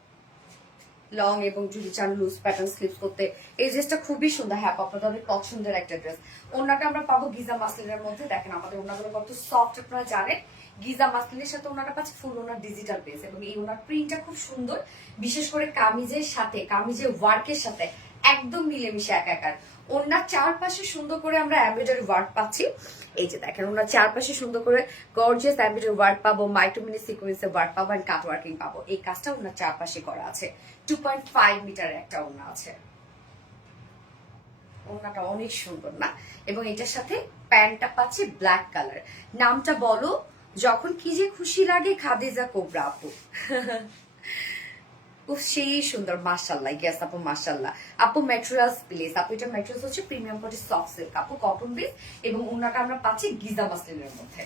লং এবং যদি চান লুজ প্যাটার্ন স্লিভস করতে। এই ড্রেসটা খুবই সুন্দর। হ্যাঁ, আপনাদের অনেক পছন্দের একটা ড্রেস। ওড়নাটা আমরা পাবো গিজা মাসলিনের মধ্যে। দেখেন আমাদের ওড়নাগুলো কত সফট, আপনারা জানেন গিজা মাসলিনের সাথে ওনারা পাচ্ছে ফুল ওনার ডিজিটাল বেস, এবং এই ওনার প্রিন্টটা খুব সুন্দর, বিশেষ করে কামিজের সাথে, কামিজের ওয়ার্কের সাথে একদম মিলেমিশে একাকার। ওনার চারপাশে সুন্দর করে আমরা এমব্রয়ডারি ওয়ার্ক পাচ্ছি। এই যে দেখেন, ওনার চারপাশে সুন্দর করে গর্জিয়াস এমব্রয়ডারি ওয়ার্ক পাবো, মাইক্রোমিনি সিকোয়েন্সের ওয়ার্ক পাবো, এন্ড কাট ওয়ার্কিং পাবো। এই কাজটা ওনার চারপাশে করা আছে। 2.5 মিটারের একটা ওনা আছে। ওনাটা অনেক সুন্দর না? এবং এটার সাথে প্যান্টটা পাচ্ছি ব্ল্যাক কালার। নামটা বলো, যখন কি যে খুশি লাগে, খাদিজা কোবরা আপু। সেই সুন্দর, মাশাআল্লাহ। ইয়েস আপু, মাশাআল্লাহ আপু। ম্যাটেরিয়ালস প্লিজ আপু, এটা ম্যাটেরিয়ালস হচ্ছে প্রিমিয়াম কোয়ালিটি সফট সিল্ক আপু, কটন বেস, এবং ওনাটা আমরা পাচ্ছি গিজা মাসলিনের মধ্যে।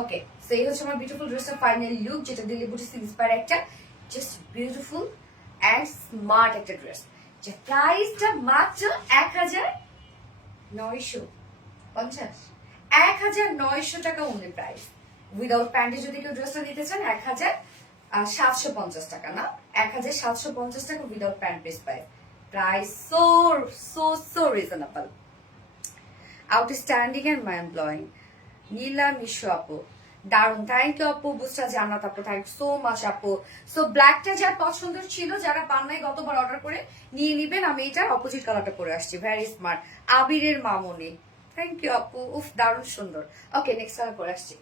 ওকে, সো এই হচ্ছে আমার বিউটিফুল ড্রেসের ফাইনাল লুক, যেটা দিল্লি বুটিক ইন্সপায়ার একটা জাস্ট বিউটিফুল অ্যান্ড স্মার্ট একটা ড্রেস। যে প্রাইসটা মাত্র 1950, 1900 টাকা অনলি প্রাইস। উইদাউট প্যান্টে যদি কেউ ড্রেসটা নিতে চান 1750 টাকা, না 1750 টাকা without pant piece price. Price so so so reasonable, outstanding and mind blowing. Nila Mishu আপু, দারুন, থ্যাংক ইউ আপু। বুস্টা জান্নাত আপু, থ্যাংক ইউ সো মাচ আপু। সো ব্ল্যাকটা যার পছন্দ ছিল, যারা পান নাই গতবার অর্ডার করে নিয়ে নিবেন। আমি এটার অপোজিট কালারটা পরে আসছি, ভেরি স্মার্ট। আবিরের মামনি, থ্যাংক ইউ আপু। উফ, দারুন সুন্দর। ওকে, নেক্সট কালার পরে আসছি।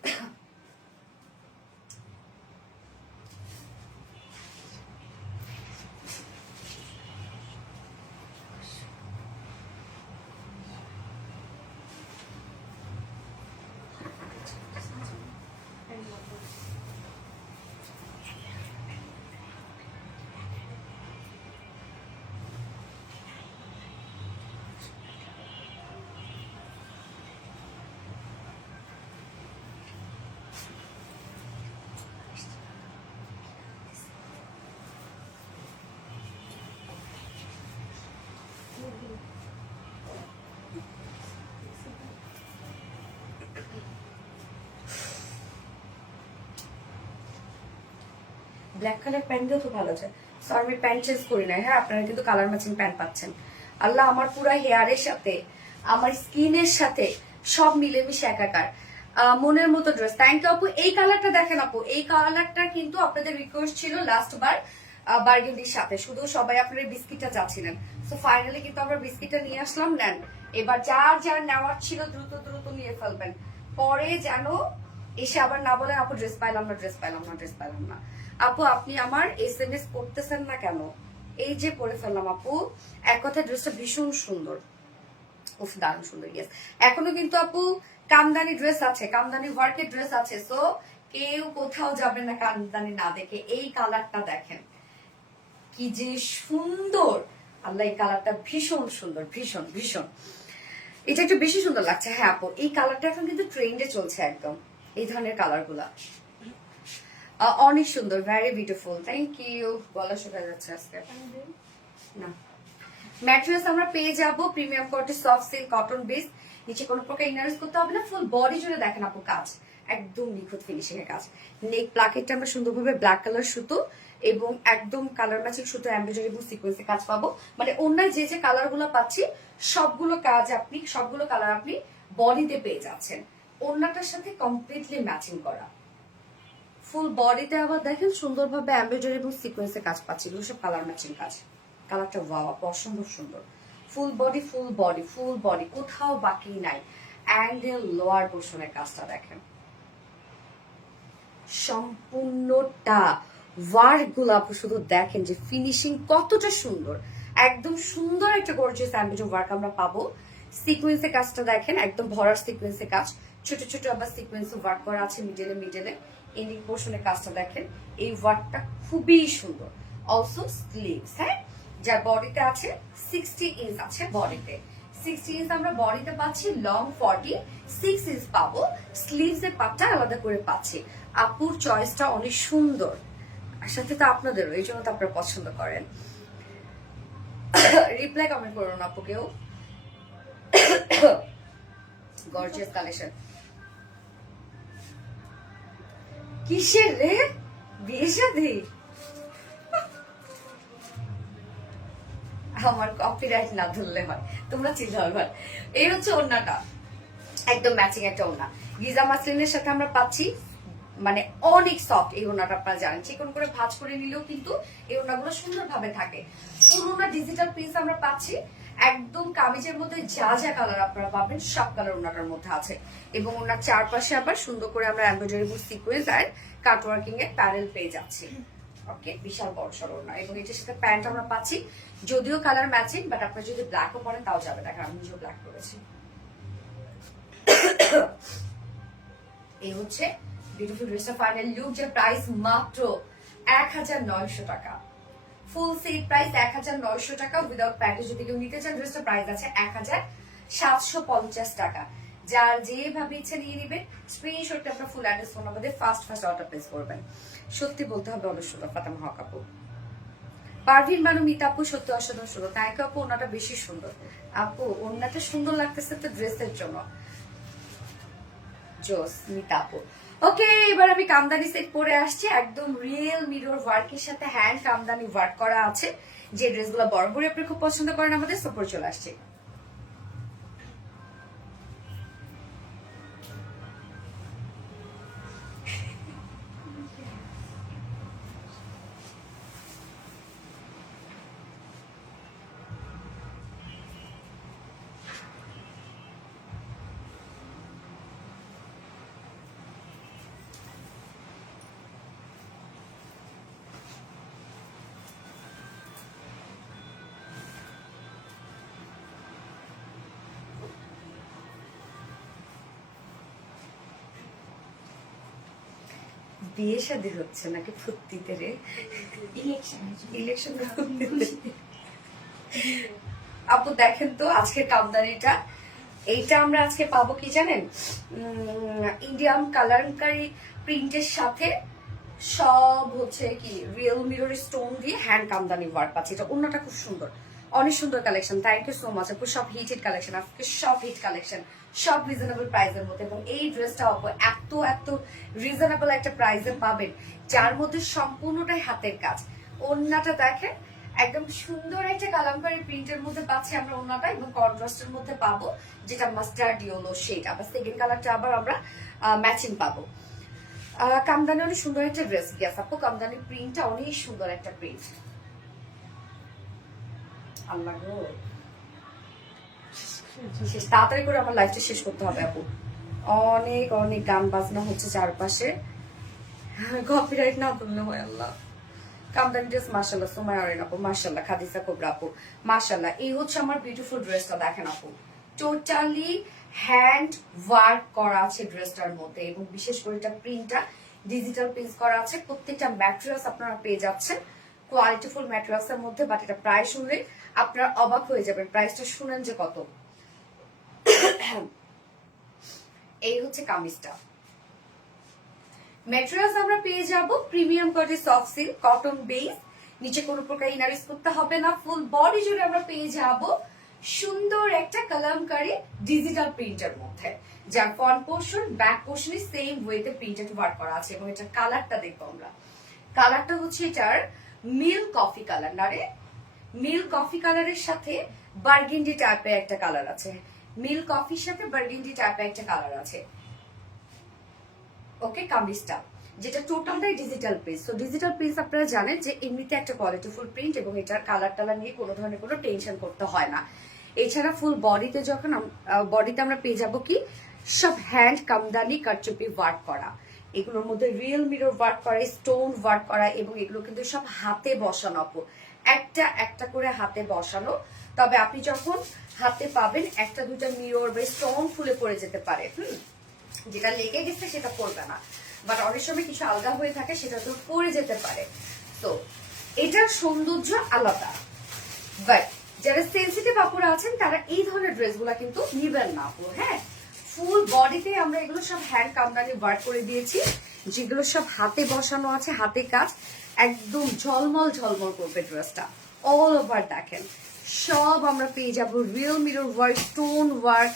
ব্ল্যাক কালার প্যান্ট দিয়েও তো ভালো আছে। সো আমি প্যান্ট চেঞ্জ করি না। হ্যাঁ, আপনারা কিন্তু কালার ম্যাচিং প্যান্ট পাচ্ছেন। আল্লাহ, আমার পুরো হেয়ারের সাথে, আমার স্কিনের সাথে সব মিলেমিশে একাকার। মনের মতো ড্রেস। থ্যাংক ইউ আপু। এই কালারটা দেখেন আপু, এই কালারটা কিন্তু আপনাদের রিকোয়েস্ট ছিল লাস্ট বার বার্গেন্ডির সাথে, শুধু সবাই আপনারা বিস্কিটটা চাচ্ছিলেন। সো ফাইনালি কিন্তু আমরা বিস্কিটটা নিয়ে আসলাম। নেন, এবার যার যার নেওয়ার ছিল দ্রুত দ্রুত নিয়ে ফেলবেন, পরে যেন এসে আবার না বলেন আপু ড্রেস পাইলাম না, ড্রেস পাইলাম না, ড্রেস পাইলাম না। আপু, আপনি আমার SMS করতেছেন না কেন? এই যে পরে ফেললাম আপু। এক কথা ড্রেসটা ভীষণ সুন্দর, উফ দারুণ সুন্দর। ইয়েস, এখনো কিন্তু আপু কামদানি ড্রেস আছে, কামদানি ওয়ার্কের ড্রেস আছে। সো কেউ কোথাও যাবে না কামদানি না দেখে। এই কালারটা দেখেন কি যে সুন্দর, আল্লাহ, এই কালারটা ভীষণ সুন্দর, ভীষণ ভীষণ। এটা একটু বেশি সুন্দর লাগছে। হ্যাঁ আপু, এই কালারটা এখন কিন্তু ট্রেন্ডে চলছে একদম, এই ধরনের কালার গুলা অনেক সুন্দর, ভেরি বিউটিফুল। Thank you. গলা শুকায় যাচ্ছে আজকে না। ম্যাটেরিয়ালস আমরা পেয়ে যাবো premium quality soft silk cotton base, নিচে কোনো প্রকার ইনারেস করতে হবে না। ফুল বডি জুড়ে দেখেন আপু কাজ, একদম নিখুঁত ফিনিশিং এর কাজ। নেক প্লাকেটটা আমরা সুন্দরভাবে ব্ল্যাক কালার সুতো এবং একদম কালার ম্যাচিং সুতো এমব্রয়ডারি এবং সিকোয়েন্সে কাজ পাবো। মানে অন্যান্য যে যে কালার গুলো পাচ্ছি সবগুলো কালার আপনি বডিতে পেয়ে যাচ্ছেন। ওন্নাটার সাথে কমপ্লিটলি ম্যাচিং করা। ফুল বডিতে আবার দেখেন সুন্দরভাবে এমব্রয়ডারি এবং সিকোয়েন্সে কাজ পাচ্ছি, এগুলো সব কালার ম্যাচিং কাজ। কালারটা ওয়াও, অসম্ভব সুন্দর। Full body full body full body, কোথাও বাকি নাই। অ্যান্ড লোয়ার পোর্শনের কাজটা দেখেন, সম্পূর্ণটা ওয়ার্ক গুলা শুধু দেখেন যে ফিনিশিং কতটা সুন্দর। একদম সুন্দর একটা গর্জিয়াস এমব্রয়ডারি ওয়ার্ক আমরা পাবো। সিকোয়েন্সে কাজটা দেখেন, একদম ভরার সিকোয়েন্সে কাজ, ছোট ছোট আবার সিকোয়েন্সে ওয়ার্ক করা আছে মিডলে। এন্ডিং পোর্শনের কাজটা দেখেন, এই ওয়ার্কটা খুবই সুন্দর। অলসো স্লিভস, হ্যাঁ, যার বডিতে আছে 60 ইঞ্চ আছে বডিতে, 60 ইঞ্চ আমরা বডিতে পাচ্ছি, লং 46 ইঞ্চ পাবো। স্লিভস এর পাটটা আলাদা করে পাচ্ছি। আপুর চয়েসটা অনেক সুন্দর, আর সাথে তো আপনাদেরও, এই জন্য তো আপনারা পছন্দ করেন। রিপ্লাই কমেন্ট করুন আপু কেউ। Gorgeous collection. কিসের রে বিয়ে শাদী? আমার কপিরাইট না ধরলে হয়, তোমরা চিন্তা হবে। এই হচ্ছে ওড়নাটা, একদম ম্যাচিং একটা ওড়না। গিজা মাসলিনের সাথে আমরা পাচ্ছি মানে অনেক সফট এই ওড়নাটা আপনারা জানেন, চিকন করে ভাঁজ করে নিলেও কিন্তু এই ওড়নাগুলো সুন্দরভাবে থাকে। পুরোটা ডিজিটাল প্রিন্ট আমরা পাচ্ছি, একদম কামিজের মধ্যে যা যা কালার আপনারা পাবেন সব কালার ওড়নাটার মধ্যে আছে। এবং ওনার চারপাশে আবার সুন্দর করে আমরা এমব্রয়ডারি সিকোয়েন্স আর কাটওয়ার্কিং এর প্যানেল পেয়ে যাচ্ছি। ওকে, বিশাল বড় সড় ওড়না এবং এটার সাথে প্যান্ট আমরা পাচ্ছি, যদিও কালার ম্যাচিং, বাট আপনারা যদি ব্ল্যাকও পরেন তাও যাবে। দেখেন আমি নিজেও ব্ল্যাক করেছি। এই হচ্ছে বিউটিফুল ড্রেসটার ফাইনাল লুক, যে প্রাইস মাত্র 1900 টাকা। ফুল সেট প্রাইস 1900 টাকা, উইদাউট প্যাকেজ যদি কেউ নিতে চান ড্রেসটার প্রাইস আছে 1750 টাকা। যার যেভাবে ইচ্ছা নিয়ে নিবেন, স্ক্রিনশটটা আপনার ফুল অ্যাড্রেস ফোন নাম্বার দিয়ে ফার্স্ট অর্ডার প্লেস করবেন। সত্যি বলতে হবে অবশ্যই ফাতেমা হক আপু, পারভিন বানু, মিতা আপু সত্যি অসাধারণ সুন্দর। তাই আপু ওনাটা বেশি সুন্দর। আপু ওনাটা সুন্দর লাগতেছে তো ড্রেসের জন্য। জোস মিতা আপু। ওকে, এবার আমি কামদানি সেট পরে আসছি, একদম রিয়েল মিরর ওয়ার্কের সাথে হ্যান্ড কামদানি ওয়ার্ক করা আছে, যে ড্রেসগুলো বরাবরই আপনি খুব পছন্দ করেন আমাদের, সো পরে চলে আসছে। বিয়ে শাদী হচ্ছে নাকি ফুর্তিতে রে? ইলেকশন আপু দেখেন তো আজকের কামদানিটা, এইটা আমরা আজকে পাবো কি জানেন, ইন্ডিয়ান কালারকারি প্রিন্টের সাথে সব হচ্ছে কি রিয়েল মিরর স্টোন দিয়ে হ্যান্ড কামদানি ওয়ার্ক পাচ্ছি। এটা অন্যটা খুব সুন্দর, অনেক সুন্দর collection. Thank you so much আপু, সব হিটেড কালেকশন, আজকে সব হিট কালেকশন, সব রিজনেবল প্রাইসের মধ্যে। এবং এই ড্রেসটা আপু এত এত রিজনেবল একটা প্রাইসে পাবেন, যার মধ্যে সম্পূর্ণটাই হাতের কাজ। ওন্নাটা দেখেন, একদম সুন্দর একটা কালামকারী প্রিন্টের মধ্যে পাচ্ছি আমরা ওন্নাটা, এবং কন্ট্রাস্টের মধ্যে পাবো যেটা মাস্টার্ড ইয়েলো শেড। আবার সেকেন্ড কালারটা আবার আমরা ম্যাচিং পাবো। কামদানি অনেক সুন্দর একটা ড্রেস। গেস আপু কামদানি প্রিন্টটা অনেক সুন্দর একটা প্রিন্ট। আল্লাহ গো, তাড়াতাড়ি করে আমার লাইফটা শেষ করতে হবে আপু। অনেক অনেক গান বাজনা হচ্ছে চারপাশে, কপিরাইট না তুললে হয়। আল্লাহ, কামদানি ড্রেস মাশাআল্লাহ, সুমাইয়া আরিন আপু মাশাআল্লাহ, খাদিজা কোবরা আপু মাশাআল্লাহ। এই হচ্ছে আমার বিউটিফুল ড্রেসটা, দেখেন আপু টোটালি হ্যান্ড ওয়ার্ক করা আছে ড্রেসটার মধ্যে, এবং বিশেষ করে এটা প্রিন্টটা ডিজিটাল প্রিন্ট করা আছে। প্রত্যেকটা ম্যাটেরিয়ালস আপনারা পেয়ে যাচ্ছেন কোয়ালিটিফুল ম্যাটেরিয়ালস এর মধ্যে, বাট এটা প্রাইস শুনলে আপনারা অবাক হয়ে যাবেন। প্রাইসটা শুনেন যে কত। এই হচ্ছে কামিজটা, ম্যাটেরিয়ালস আমরা পেয়ে যাব premium quality soft silk cotton base, নিচে কোনো প্রকার ইনার ইউজ করতে হবে না। ফুল বডি জুড়ে আমরা পেয়ে যাব সুন্দর একটা কালামকারী ডিজিটাল প্রিন্টের মধ্যে, যার ফ্রন্ট পোর্শন ব্যাক পোর্শনে সেম ওয়েতে প্রিন্টেড ওয়ার্ক করা আছে। এবং এটা কালারটা দেখবো আমরা, কালারটা হচ্ছে এটার মিল কফি কালার, না রে মিল কফি কালারের সাথে বার্গেন্ডি টাইপের একটা কালার আছে, মিল কফির সাথে বার্গেন্ডি টাইপের একটা কালার আছে। ওকে, কামিজটা যেটা টোটালটাই digital print. So digital print আপনারা জানেন যে এমনিতে একটা কোয়ালিটিফুল প্রিন্ট, এবং এটার কালার টালার নিয়ে কোনো ধরনের কোনো টেনশন করতে হয় না। এছাড়া ফুল বডিতে যখন বডিতে আমরা পেয়ে যাবো কি সব হ্যান্ড কামদানি কারচুপি ওয়ার্ক করা, এগুলোর মধ্যে রিয়েল মিরর ওয়ার্ক করা, স্টোন ওয়ার্ক করা, এবং এগুলো কিন্তু সব হাতে বসানো আপু, একটা একটা করে হাতে বসানো। তবে আপনি যখন হাতে পাবেন একটা দুটা মিরর বা স্টোন ফুলে পড়ে যেতে পারে, যেটা লেগে গেছে সেটা পড়বে না, বাট অনেক সময় কিছু আলগা হয়ে থাকে সেটা তো পড়ে যেতে পারে। তো এটার সৌন্দর্য আলাদা, বাট যারা সেন্সিটিভ আপুরা আছেন তারা এই ধরনের ড্রেসগুলো কিন্তু নিবেন না আপু। হ্যাঁ, ফুল বডিতে আমরা এগুলো সব হ্যান্ড কামদানি ওয়ার্ক করে দিয়েছি, যেগুলো সব হাতে বসানো আছে, হাতে কাজ, একদম ঝলমল ঝলমল করবে ড্রেসটা। অল ওভার দেখেন সব আমরা পেয়ে যাব real mirror work, stone work,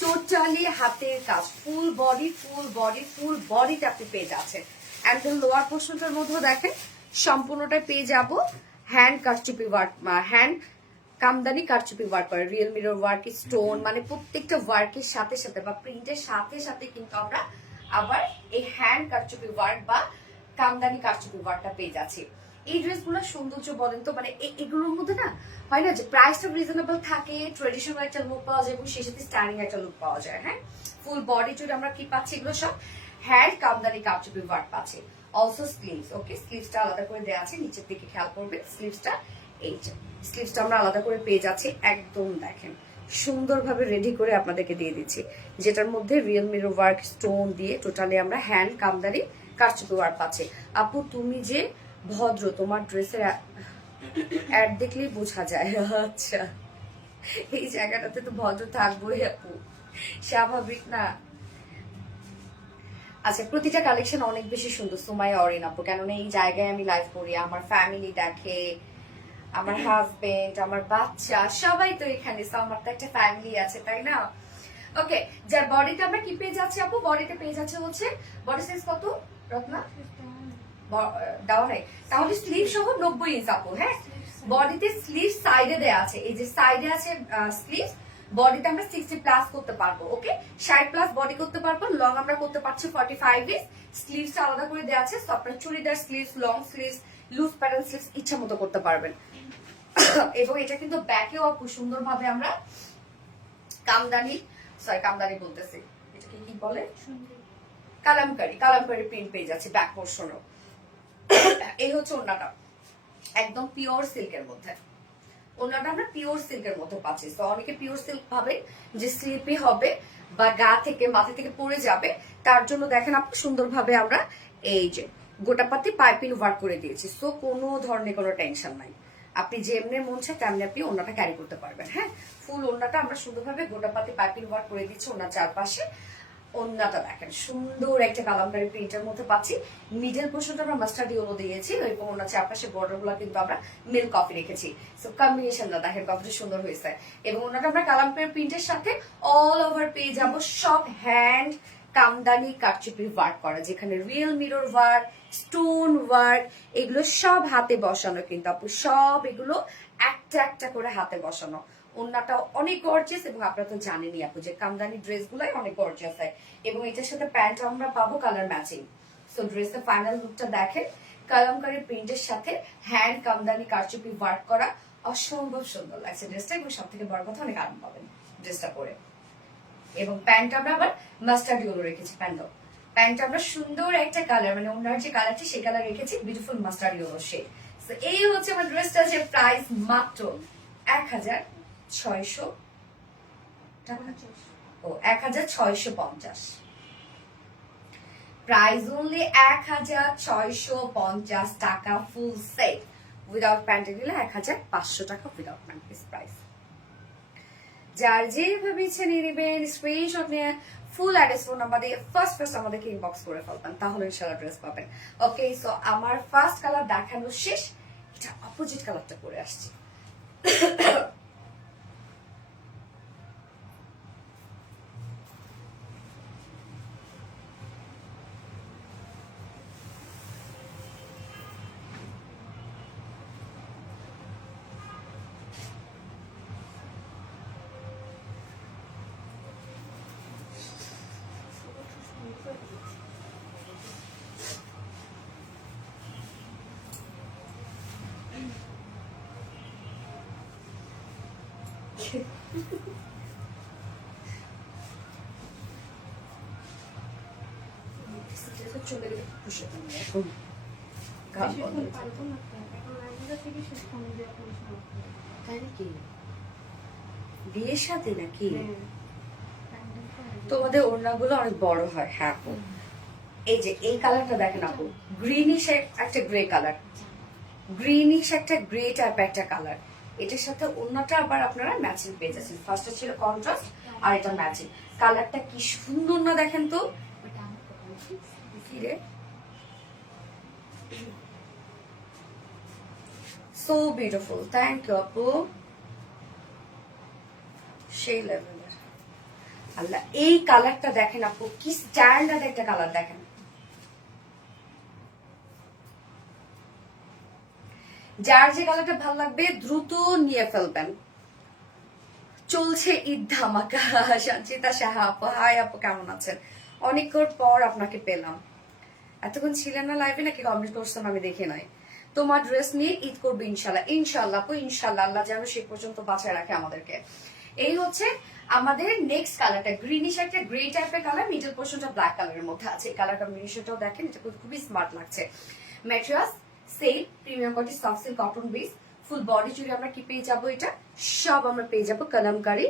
totally হাতের কাজ, ফুল বডি ফুল বডি ফুল বডিতে আপনি পেয়ে যাচ্ছেন। অ্যান্ড দেন লোয়ার পোর্শনটার মধ্যেও দেখেন সম্পূর্ণটা পেয়ে যাব হ্যান্ড কারচুপি work, hand kamdani karchupi work করে, রিয়েল মিরর ওয়ার্ক, স্টোন, মানে প্রত্যেকটা ওয়ার্কের সাথে সাথে বা প্রিন্টের সাথে সাথে কিন্তু আমরা আবার এই হ্যান্ড কারচুপি ওয়ার্ক বা কামদানি কারচুপি ওয়ার্কটা পেয়ে যাচ্ছি। এই ড্রেসগুলোর সৌন্দর্য বলেন তো, মানে এগুলোর মধ্যে না হয় না যে প্রাইসটা রিজনেবল থাকে, ট্রেডিশনাল একটা লুক পাওয়া যায় এবং সেই সাথে স্টাইলিং একটা লুক পাওয়া যায়। হ্যাঁ, ফুল বডি জুড়ে আমরা কি পাচ্ছি, এগুলো সব হ্যান্ড কামদানি কারচুপি ওয়ার্ক পাচ্ছি। অলসো স্লিভস, ওকে, স্লিভসটা আলাদা করে দেওয়া আছে, নিচের দিকে খেয়াল করবেন স্লিভসটা, এই যে স্লিভসটা আমরা আলাদা করে পেয়ে যাচ্ছি। একদম দেখেন সুন্দরভাবে রেডি করে আপনাদেরকে দিয়ে দিচ্ছি, যেটার মধ্যে রিয়েল মিরর ওয়ার্ক স্টোন দিয়ে টোটালি আমরা হ্যান্ড কামদানি কারচুপি ওয়ার্ক পাচ্ছি। আপু তুমি যে ভদ্র, তোমার ড্রেসের অ্যাড দেখলেই বোঝা যায়। আচ্ছা, এই জায়গাটাতে তো ভদ্র থাকবোই আপু, স্বাভাবিক না। আচ্ছা, প্রতিটা কালেকশন অনেক বেশি সুন্দর সুমাইয়া অরিন আপু, কেননা এই জায়গায় আমি লাইভ করি, আমার ফ্যামিলি দেখে, আমার হাজবেন্ড, আমার বাচ্চা সবাই তো এখানে, আমার তো একটা ফ্যামিলি আছে, তাই না? ওকে, যার বডিতে আমরা কি পেয়ে যাচ্ছি আপু, বডিতে পেয়ে যাচ্ছে হচ্ছে বডি সাইজ কত রত্না দেওয়া নাই, তাহলে স্লিভ সহ 90 ইঞ্চ আপু। হ্যাঁ, বডিতে স্লিভ সাইডে দেওয়া আছে, এই যে সাইডে আছে স্লিভ, বডিতে আমরা 60 প্লাস করতে পারবো। ওকে, 60 প্লাস বডি করতে পারবো, লং আমরা করতে পারছি 45 ইঞ্চ। স্লিভস আলাদা করে দেওয়া আছে, তো আপনার churidar sleeves, long sleeves, loose pattern sleeves ইচ্ছা মতো করতে পারবেন। এবং এটা কিন্তু ব্যাকেও আপু সুন্দরভাবে আমরা কামদানি বলতেছি, এটাকে কি বলে, কালামকারি প্রিন্ট পেয়ে যাচ্ছে ব্যাক পোর্শনও। এই হচ্ছে ওড়নাটা, একদম পিওর সিল্কের মধ্যে। ওড়নাটা আমরা পিওর সিল্কের মধ্যে পাচ্ছি। তো অনেকে পিওর সিল্ক ভাবে যে স্লিপি হবে বা গা থেকে মাথা থেকে পড়ে যাবে, তার জন্য দেখেন আপনি সুন্দরভাবে আমরা এই যে গোটাপাতি পাইপিং ওয়ার্ক করে দিয়েছি। সো কোনো ধরনের কোনো টেনশন নাই, আপনি যেমনি মন চায় তেমনি আপনি ওড়নাটা ক্যারি করতে পারবেন। হ্যাঁ, ফুল ওড়নাটা আমরা সুন্দরভাবে গোটাপাতি পাইপিং ওয়ার্ক করে দিচ্ছি ওড়নার চারপাশে। ওড়নাটা দেখেন সুন্দর একটা কালামকারী প্রিন্টের মধ্যে পাচ্ছি, মিডল পোর্শনটা আমরা মাস্টার্ড ইয়েলো দিয়েছি এবং ওনার চারপাশে বর্ডার গুলো কিন্তু আমরা মিল্ক কফি রেখেছি। সো কম্বিনেশনটা দেখেন কতটা সুন্দর হয়েছে। এবং ওনাটা আমরা কালামকারী প্রিন্টের সাথে অল ওভার পেয়ে যাব সব হ্যান্ড কামদানি কারচুপি ওয়ার্ক করা, যেখানে real mirror work, stone work, এগুলো সব হাতে বসানো, কিন্তু আপু সব এগুলো একটা একটা করে হাতে বসানো। ওন্নাটা অনেক গর্জিয়াস এবং আপনারা তো জানেনই আপু যে কামদানি ড্রেসগুলাই অনেক গর্জিয়াস হয়। এবং এটার সাথে প্যান্ট আমরা পাবো কালার ম্যাচিং। সো ড্রেসের ফাইনাল লুকটা দেখেন, কালামকারী প্রিন্টের সাথে হ্যান্ড কামদানি কারচুপি ওয়ার্ক করা, অসম্ভব সুন্দর লাগছে ড্রেসটা। এবং সব থেকে বড় কথা অনেক আরাম পাবেন ড্রেসটা পরে। এবং প্যান্ট আমরা আবার মাস্টার্ড ইয়েলো রেখেছি, প্যান্ট আমরা সুন্দর একটা কালার, মানে ওনার যে কালারটি সেই কালার রেখেছি, beautiful mustard yellow shade. So এই হচ্ছে আমার ড্রেসটা, যে প্রাইস মাত্র 1600 টাকা, ও 1650, প্রাইস অনলি 1650 টাকা ফুল সেট। উইদাউট প্যান্টে নিলে 1500 টাকা উইদাউট প্যান্ট পিস প্রাইস। যার যেভাবে ইচ্ছে নিয়ে নেবেন, স্ক্রিনশট নিয়ে ফুল অ্যাড্রেস ফোন নাম্বার দিয়ে ফার্স্ট আমাদেরকে ইনবক্স করে ফেলবেন, তাহলে ইনশাআল্লাহ ড্রেস পাবেন। ওকে, সো আমার ফার্স্ট কালার দেখানো শেষ, এটা অপোজিট কালারটা পরে আসছে। চলে গেলে খুশি এখন তাই নাকি, বিয়ের সাথে নাকি? তোমাদের ওড়নাগুলো অনেক বড় হয়। হ্যাঁ আপু, এই যে এই কালারটা দেখেন আপু, গ্রিনিশ একটা গ্রে কালার, গ্রিনিশ একটা গ্রে টাইপ একটা কালার। এটার সাথে ওড়নাটা আবার আপনারা ম্যাচিং পেয়ে যাচ্ছেন। ফার্স্টে ছিল কন্ট্রাস্ট আর এটা ম্যাচিং। কালারটা কি সুন্দর না দেখেন তো, কি রে, সো বিউটিফুল। থ্যাংক ইউ আপু, সেই লেভেলের। আল্লাহ, এই কালারটা দেখেন আপু, কি স্ট্যান্ডার্ড একটা কালার দেখেন। যার যে কালারটা ভালো লাগবে দ্রুত নিয়ে ফেলবেন। চলছে ঈদ ধামাকা। সঞ্চিতা সাহা আপু, হাই আপু, কেমন আছেন? অনেকক্ষণ পর আপনাকে পেলাম। এতক্ষণ ছিলেন না লাইভে নাকি কমেন্ট করছেন আমি দেখে নাই। তোমার ড্রেস নিয়ে ঈদ করবো ইনশাল্লাহ। ইনশাল্লাহ আপু ইনশাল্লাহ, আল্লাহ যেন সে পর্যন্ত বাঁচায় রাখে আমাদেরকে। এই হচ্ছে আমাদের নেক্সট কালারটা, গ্রিনিশ একটা গ্রে টাইপের কালার, মিডল পোর্শনটা ব্ল্যাক কালারের মধ্যে আছে। এই কালারটা মিনিশটাও দেখেন, এটা খুবই স্মার্ট লাগছে। Materials same premium quality soft silk cotton base. Full body জুড়ে আমরা কি পেয়ে যাবো, এটা সব আমরা পেয়ে যাবো কালামকারী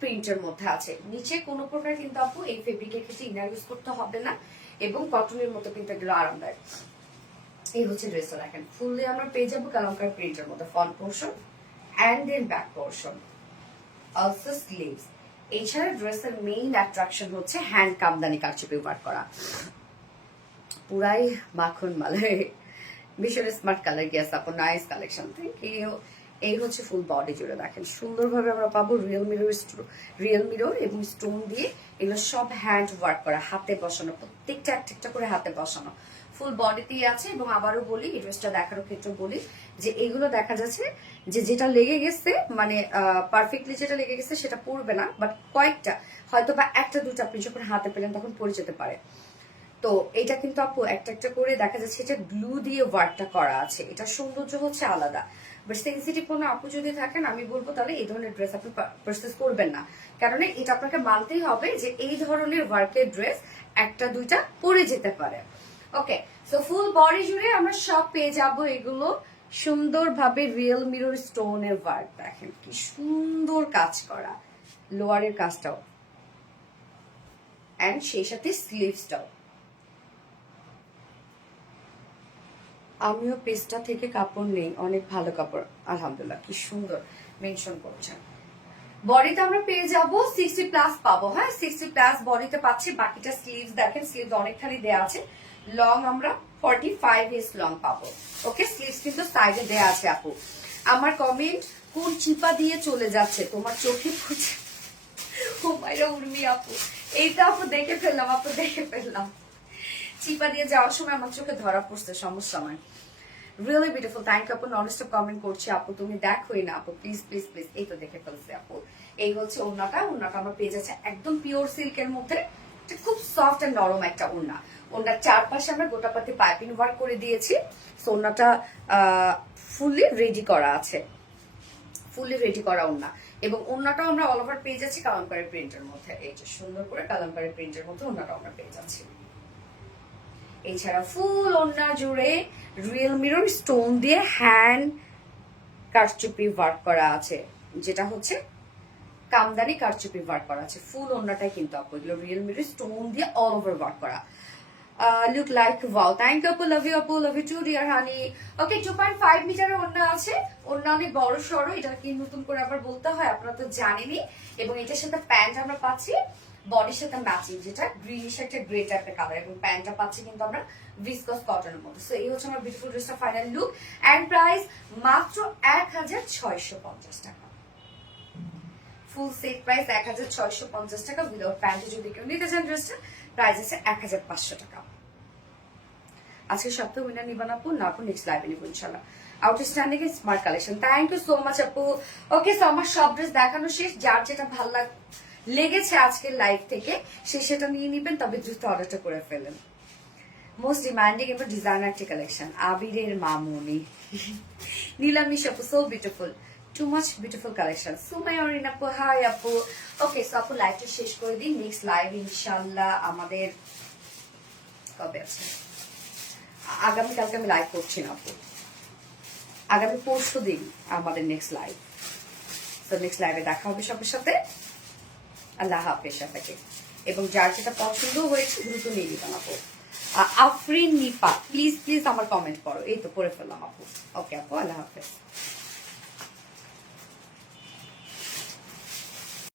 প্রিন্টের মধ্যে আছে। নিচে কোনো প্রকার কিন্তু আপু এই ফেব্রিকের ক্ষেত্রে ইনার ইউজ করতে হবে না, এবং কটনের মতো কিন্তু এগুলো আরামদায়ক। এই হচ্ছে ড্রেসটা দেখেন, ফুললি আমরা পেয়ে যাবো কালামকারী প্রিন্টের মধ্যে front portion and then back portion, also sleeves. এছাড়া ড্রেসের মেইন অ্যাট্রাকশন হচ্ছে হ্যান্ড কামদানি কারচুপি ওয়ার্ক করা, পুরাই মাখন মালাই ভীষণ স্মার্ট কালার গিয়াস আপু, নাইস কালেকশন। Thank you. এই হচ্ছে ফুল বডি জুড়ে দেখেন সুন্দরভাবে আমরা পাবো রিয়েল মিরর এবং স্টোন দিয়ে, এগুলো সব হ্যান্ড ওয়ার্ক করা, হাতে বসানো, প্রত্যেকটা একটা করে হাতে বসানো, ফুল বডিতেই আছে। এবং আবারও বলি, এই ড্রেসটা দেখার ক্ষেত্রে বলি যে এগুলো দেখা যাচ্ছে যে যেটা লেগে গেছে, মানে পারফেক্টলি যেটা লেগে গেছে সেটা পড়বে না, বাট কয়েকটা হয়তো বা একটা দুটো আপনি যখন হাতে পেলেন তখন পড়ে যেতে পারে। তো এটা কিন্তু আপু একটা একটা করে দেখা যাচ্ছে এটা গ্লু দিয়ে ওয়ার্কটা করা আছে, এটা সৌন্দর্য হচ্ছে আলাদা। বাট সেন্সিটিভ কোনো আপু যদি থাকেন আমি বলবো তাহলে এই ধরনের ড্রেস আপনি পারচেজ করবেন না, কারণ এটা আপনাকে মানতেই হবে যে এই ধরনের ওয়ার্কের ড্রেস একটা দুইটা পরে যেতে পারে। ওকে, সো ফুল বডি জুড়ে আমরা সব পেয়ে যাব এগুলো সুন্দরভাবে রিয়েল মিরর স্টোনের ওয়ার্ক। দেখেন কি সুন্দর কাজ করা, লোয়ারের কাজটাও এন্ড সেই সাথে স্লিভসটাও। আমিও পেস্টা থেকে কাপড় নেই, অনেক ভালো কাপড় আলহামদুলিল্লাহ। কি সুন্দর মেনশন করছেন। বডিতে আমরা পেয়ে যাব 60 প্লাস পাবো, হ্যাঁ 60 প্লাস বডিতে পাচ্ছি। বাকিটা স্লিভস দেখেন, স্লিভস অনেকখানি দেয়া আছে। লং আমরা 45 ইঞ্চ লং পাবো। ওকে, স্লিভস কিন্তু সাইডে দেয়া আছে আপু। আমার কমেন্ট কোন চিপা দিয়ে চলে যাচ্ছে তোমার চোখে পড়ছে? ও মাইরা উর্মি আপু, এইটা আপু দেখে ফেললাম, আপু দেখে ফেললাম। চিপা দিয়ে যাওয়ার সময় আমার চোখে ধরা পড়ছে, সমস্যা নয়। রিয়েলি বিউটিফুল, থ্যাংক ইউ আপু। ননস্টপ কমেন্ট করছি আপু, তুমি দেখোই না আপু, প্লিজ প্লিজ প্লিজ। এই তো দেখে ফেলছে আপু। এই হচ্ছে ওড়নাটা, ওড়নাটা আমার পেয়ে যাচ্ছে একদম পিওর সিল্কের মধ্যে, খুব সফট এন্ড নরম একটা ওড়না। ওড়নার চারপাশে আমরা গোটাপাতি পাইপিং ওয়ার্ক করে দিয়েছি। সো ওড়নাটা ফুললি রেডি করা আছে, ফুললি রেডি করা ওড়না। এবং ওড়নাটাও আমরা অল ওভার পেয়ে যাচ্ছি কালামকারী প্রিন্টের মধ্যে। এই যে সুন্দর করে কালামকারী প্রিন্টের মধ্যে ওড়নাটাও আমরা পেয়ে যাচ্ছি। এছাড়া ফুল ওড়না জুড়ে রিয়েল মিরর স্টোন দিয়ে হ্যান্ড কারচুপি ওয়ার্ক করা আছে, যেটা হচ্ছে কামদানি কারচুপি ওয়ার্ক করা আছে। ফুল ওড়নাটাই কিন্তু আপু এগুলো রিয়েল মিরর স্টোন দিয়ে অল ওভার ওয়ার্ক করা। Look like wow, thank you আপু, লাভ ইউ আপু, love you too dear honey. Okay, 2.5 মিটারের ওড়না আছে, ওড়না অনেক বড় সড়ো, এটা কি নতুন করে আবার বলতে হয়, আপনারা তো জানেনই। এবং এটার সাথে প্যান্ট আমরা পাচ্ছি বডির সাথে ম্যাচিং, যেটা গ্রিনিশ একটা গ্রে টাইপের কালার, এবং প্যান্টটা পাচ্ছি কিন্তু আমরা ভিসকস কটনের মধ্যে। সো এই হচ্ছে আমার বিউটিফুল ড্রেসটা ফাইনাল লুক এন্ড প্রাইস মাত্র 1650 টাকা। ফুল সেট প্রাইস 1650 টাকা উইদাউট প্যান্টে। যদি কেউ নিতে চান ড্রেসটা, প্রাইস আছে 1500 টাকা। আজকে সপ্তাহ উইনার নিবান আপু, না আপু নেক্সট লাইভে নিব ইনশাল্লাহ। Outstanding smart collection, thank you so much আপু। ওকে, সো আমার সব ড্রেস দেখানো শেষ। যার যেটা ভালো লেগেছে আজকের লাইভ থেকে সে সেটা নিয়ে নিবেন, তবে দ্রুত অর্ডারটা করে ফেলেন। মোস্ট ডিমান্ডিং এবং ডিজাইনার একটি কালেকশন, আবিরের মামুনি নীলামি আপু, so beautiful, too much beautiful collection. সুমাই অরিন আপু, হাই আপু। ওকে, সো আপু লাইভটা শেষ করে দিন। নেক্সট লাইভ ইনশাল্লাহ আমাদের কবে আছে? আগামীকালকে আমি লাইভ করছি না আপু, আগামী পরশু দিন আমাদের নেক্সট লাইভ। তো নেক্সট লাইভে দেখা হবে সবার সাথে। আল্লাহ হাফেজ সবাইকে। এবং যার যেটা পছন্দ হয়েছে দ্রুত নিয়ে নিতাম আপু। আফরিন নিপা, প্লিজ প্লিজ আমার কমেন্ট করো। এই তো করে ফেললাম আপু। ওকে আপু, আল্লাহ হাফেজ।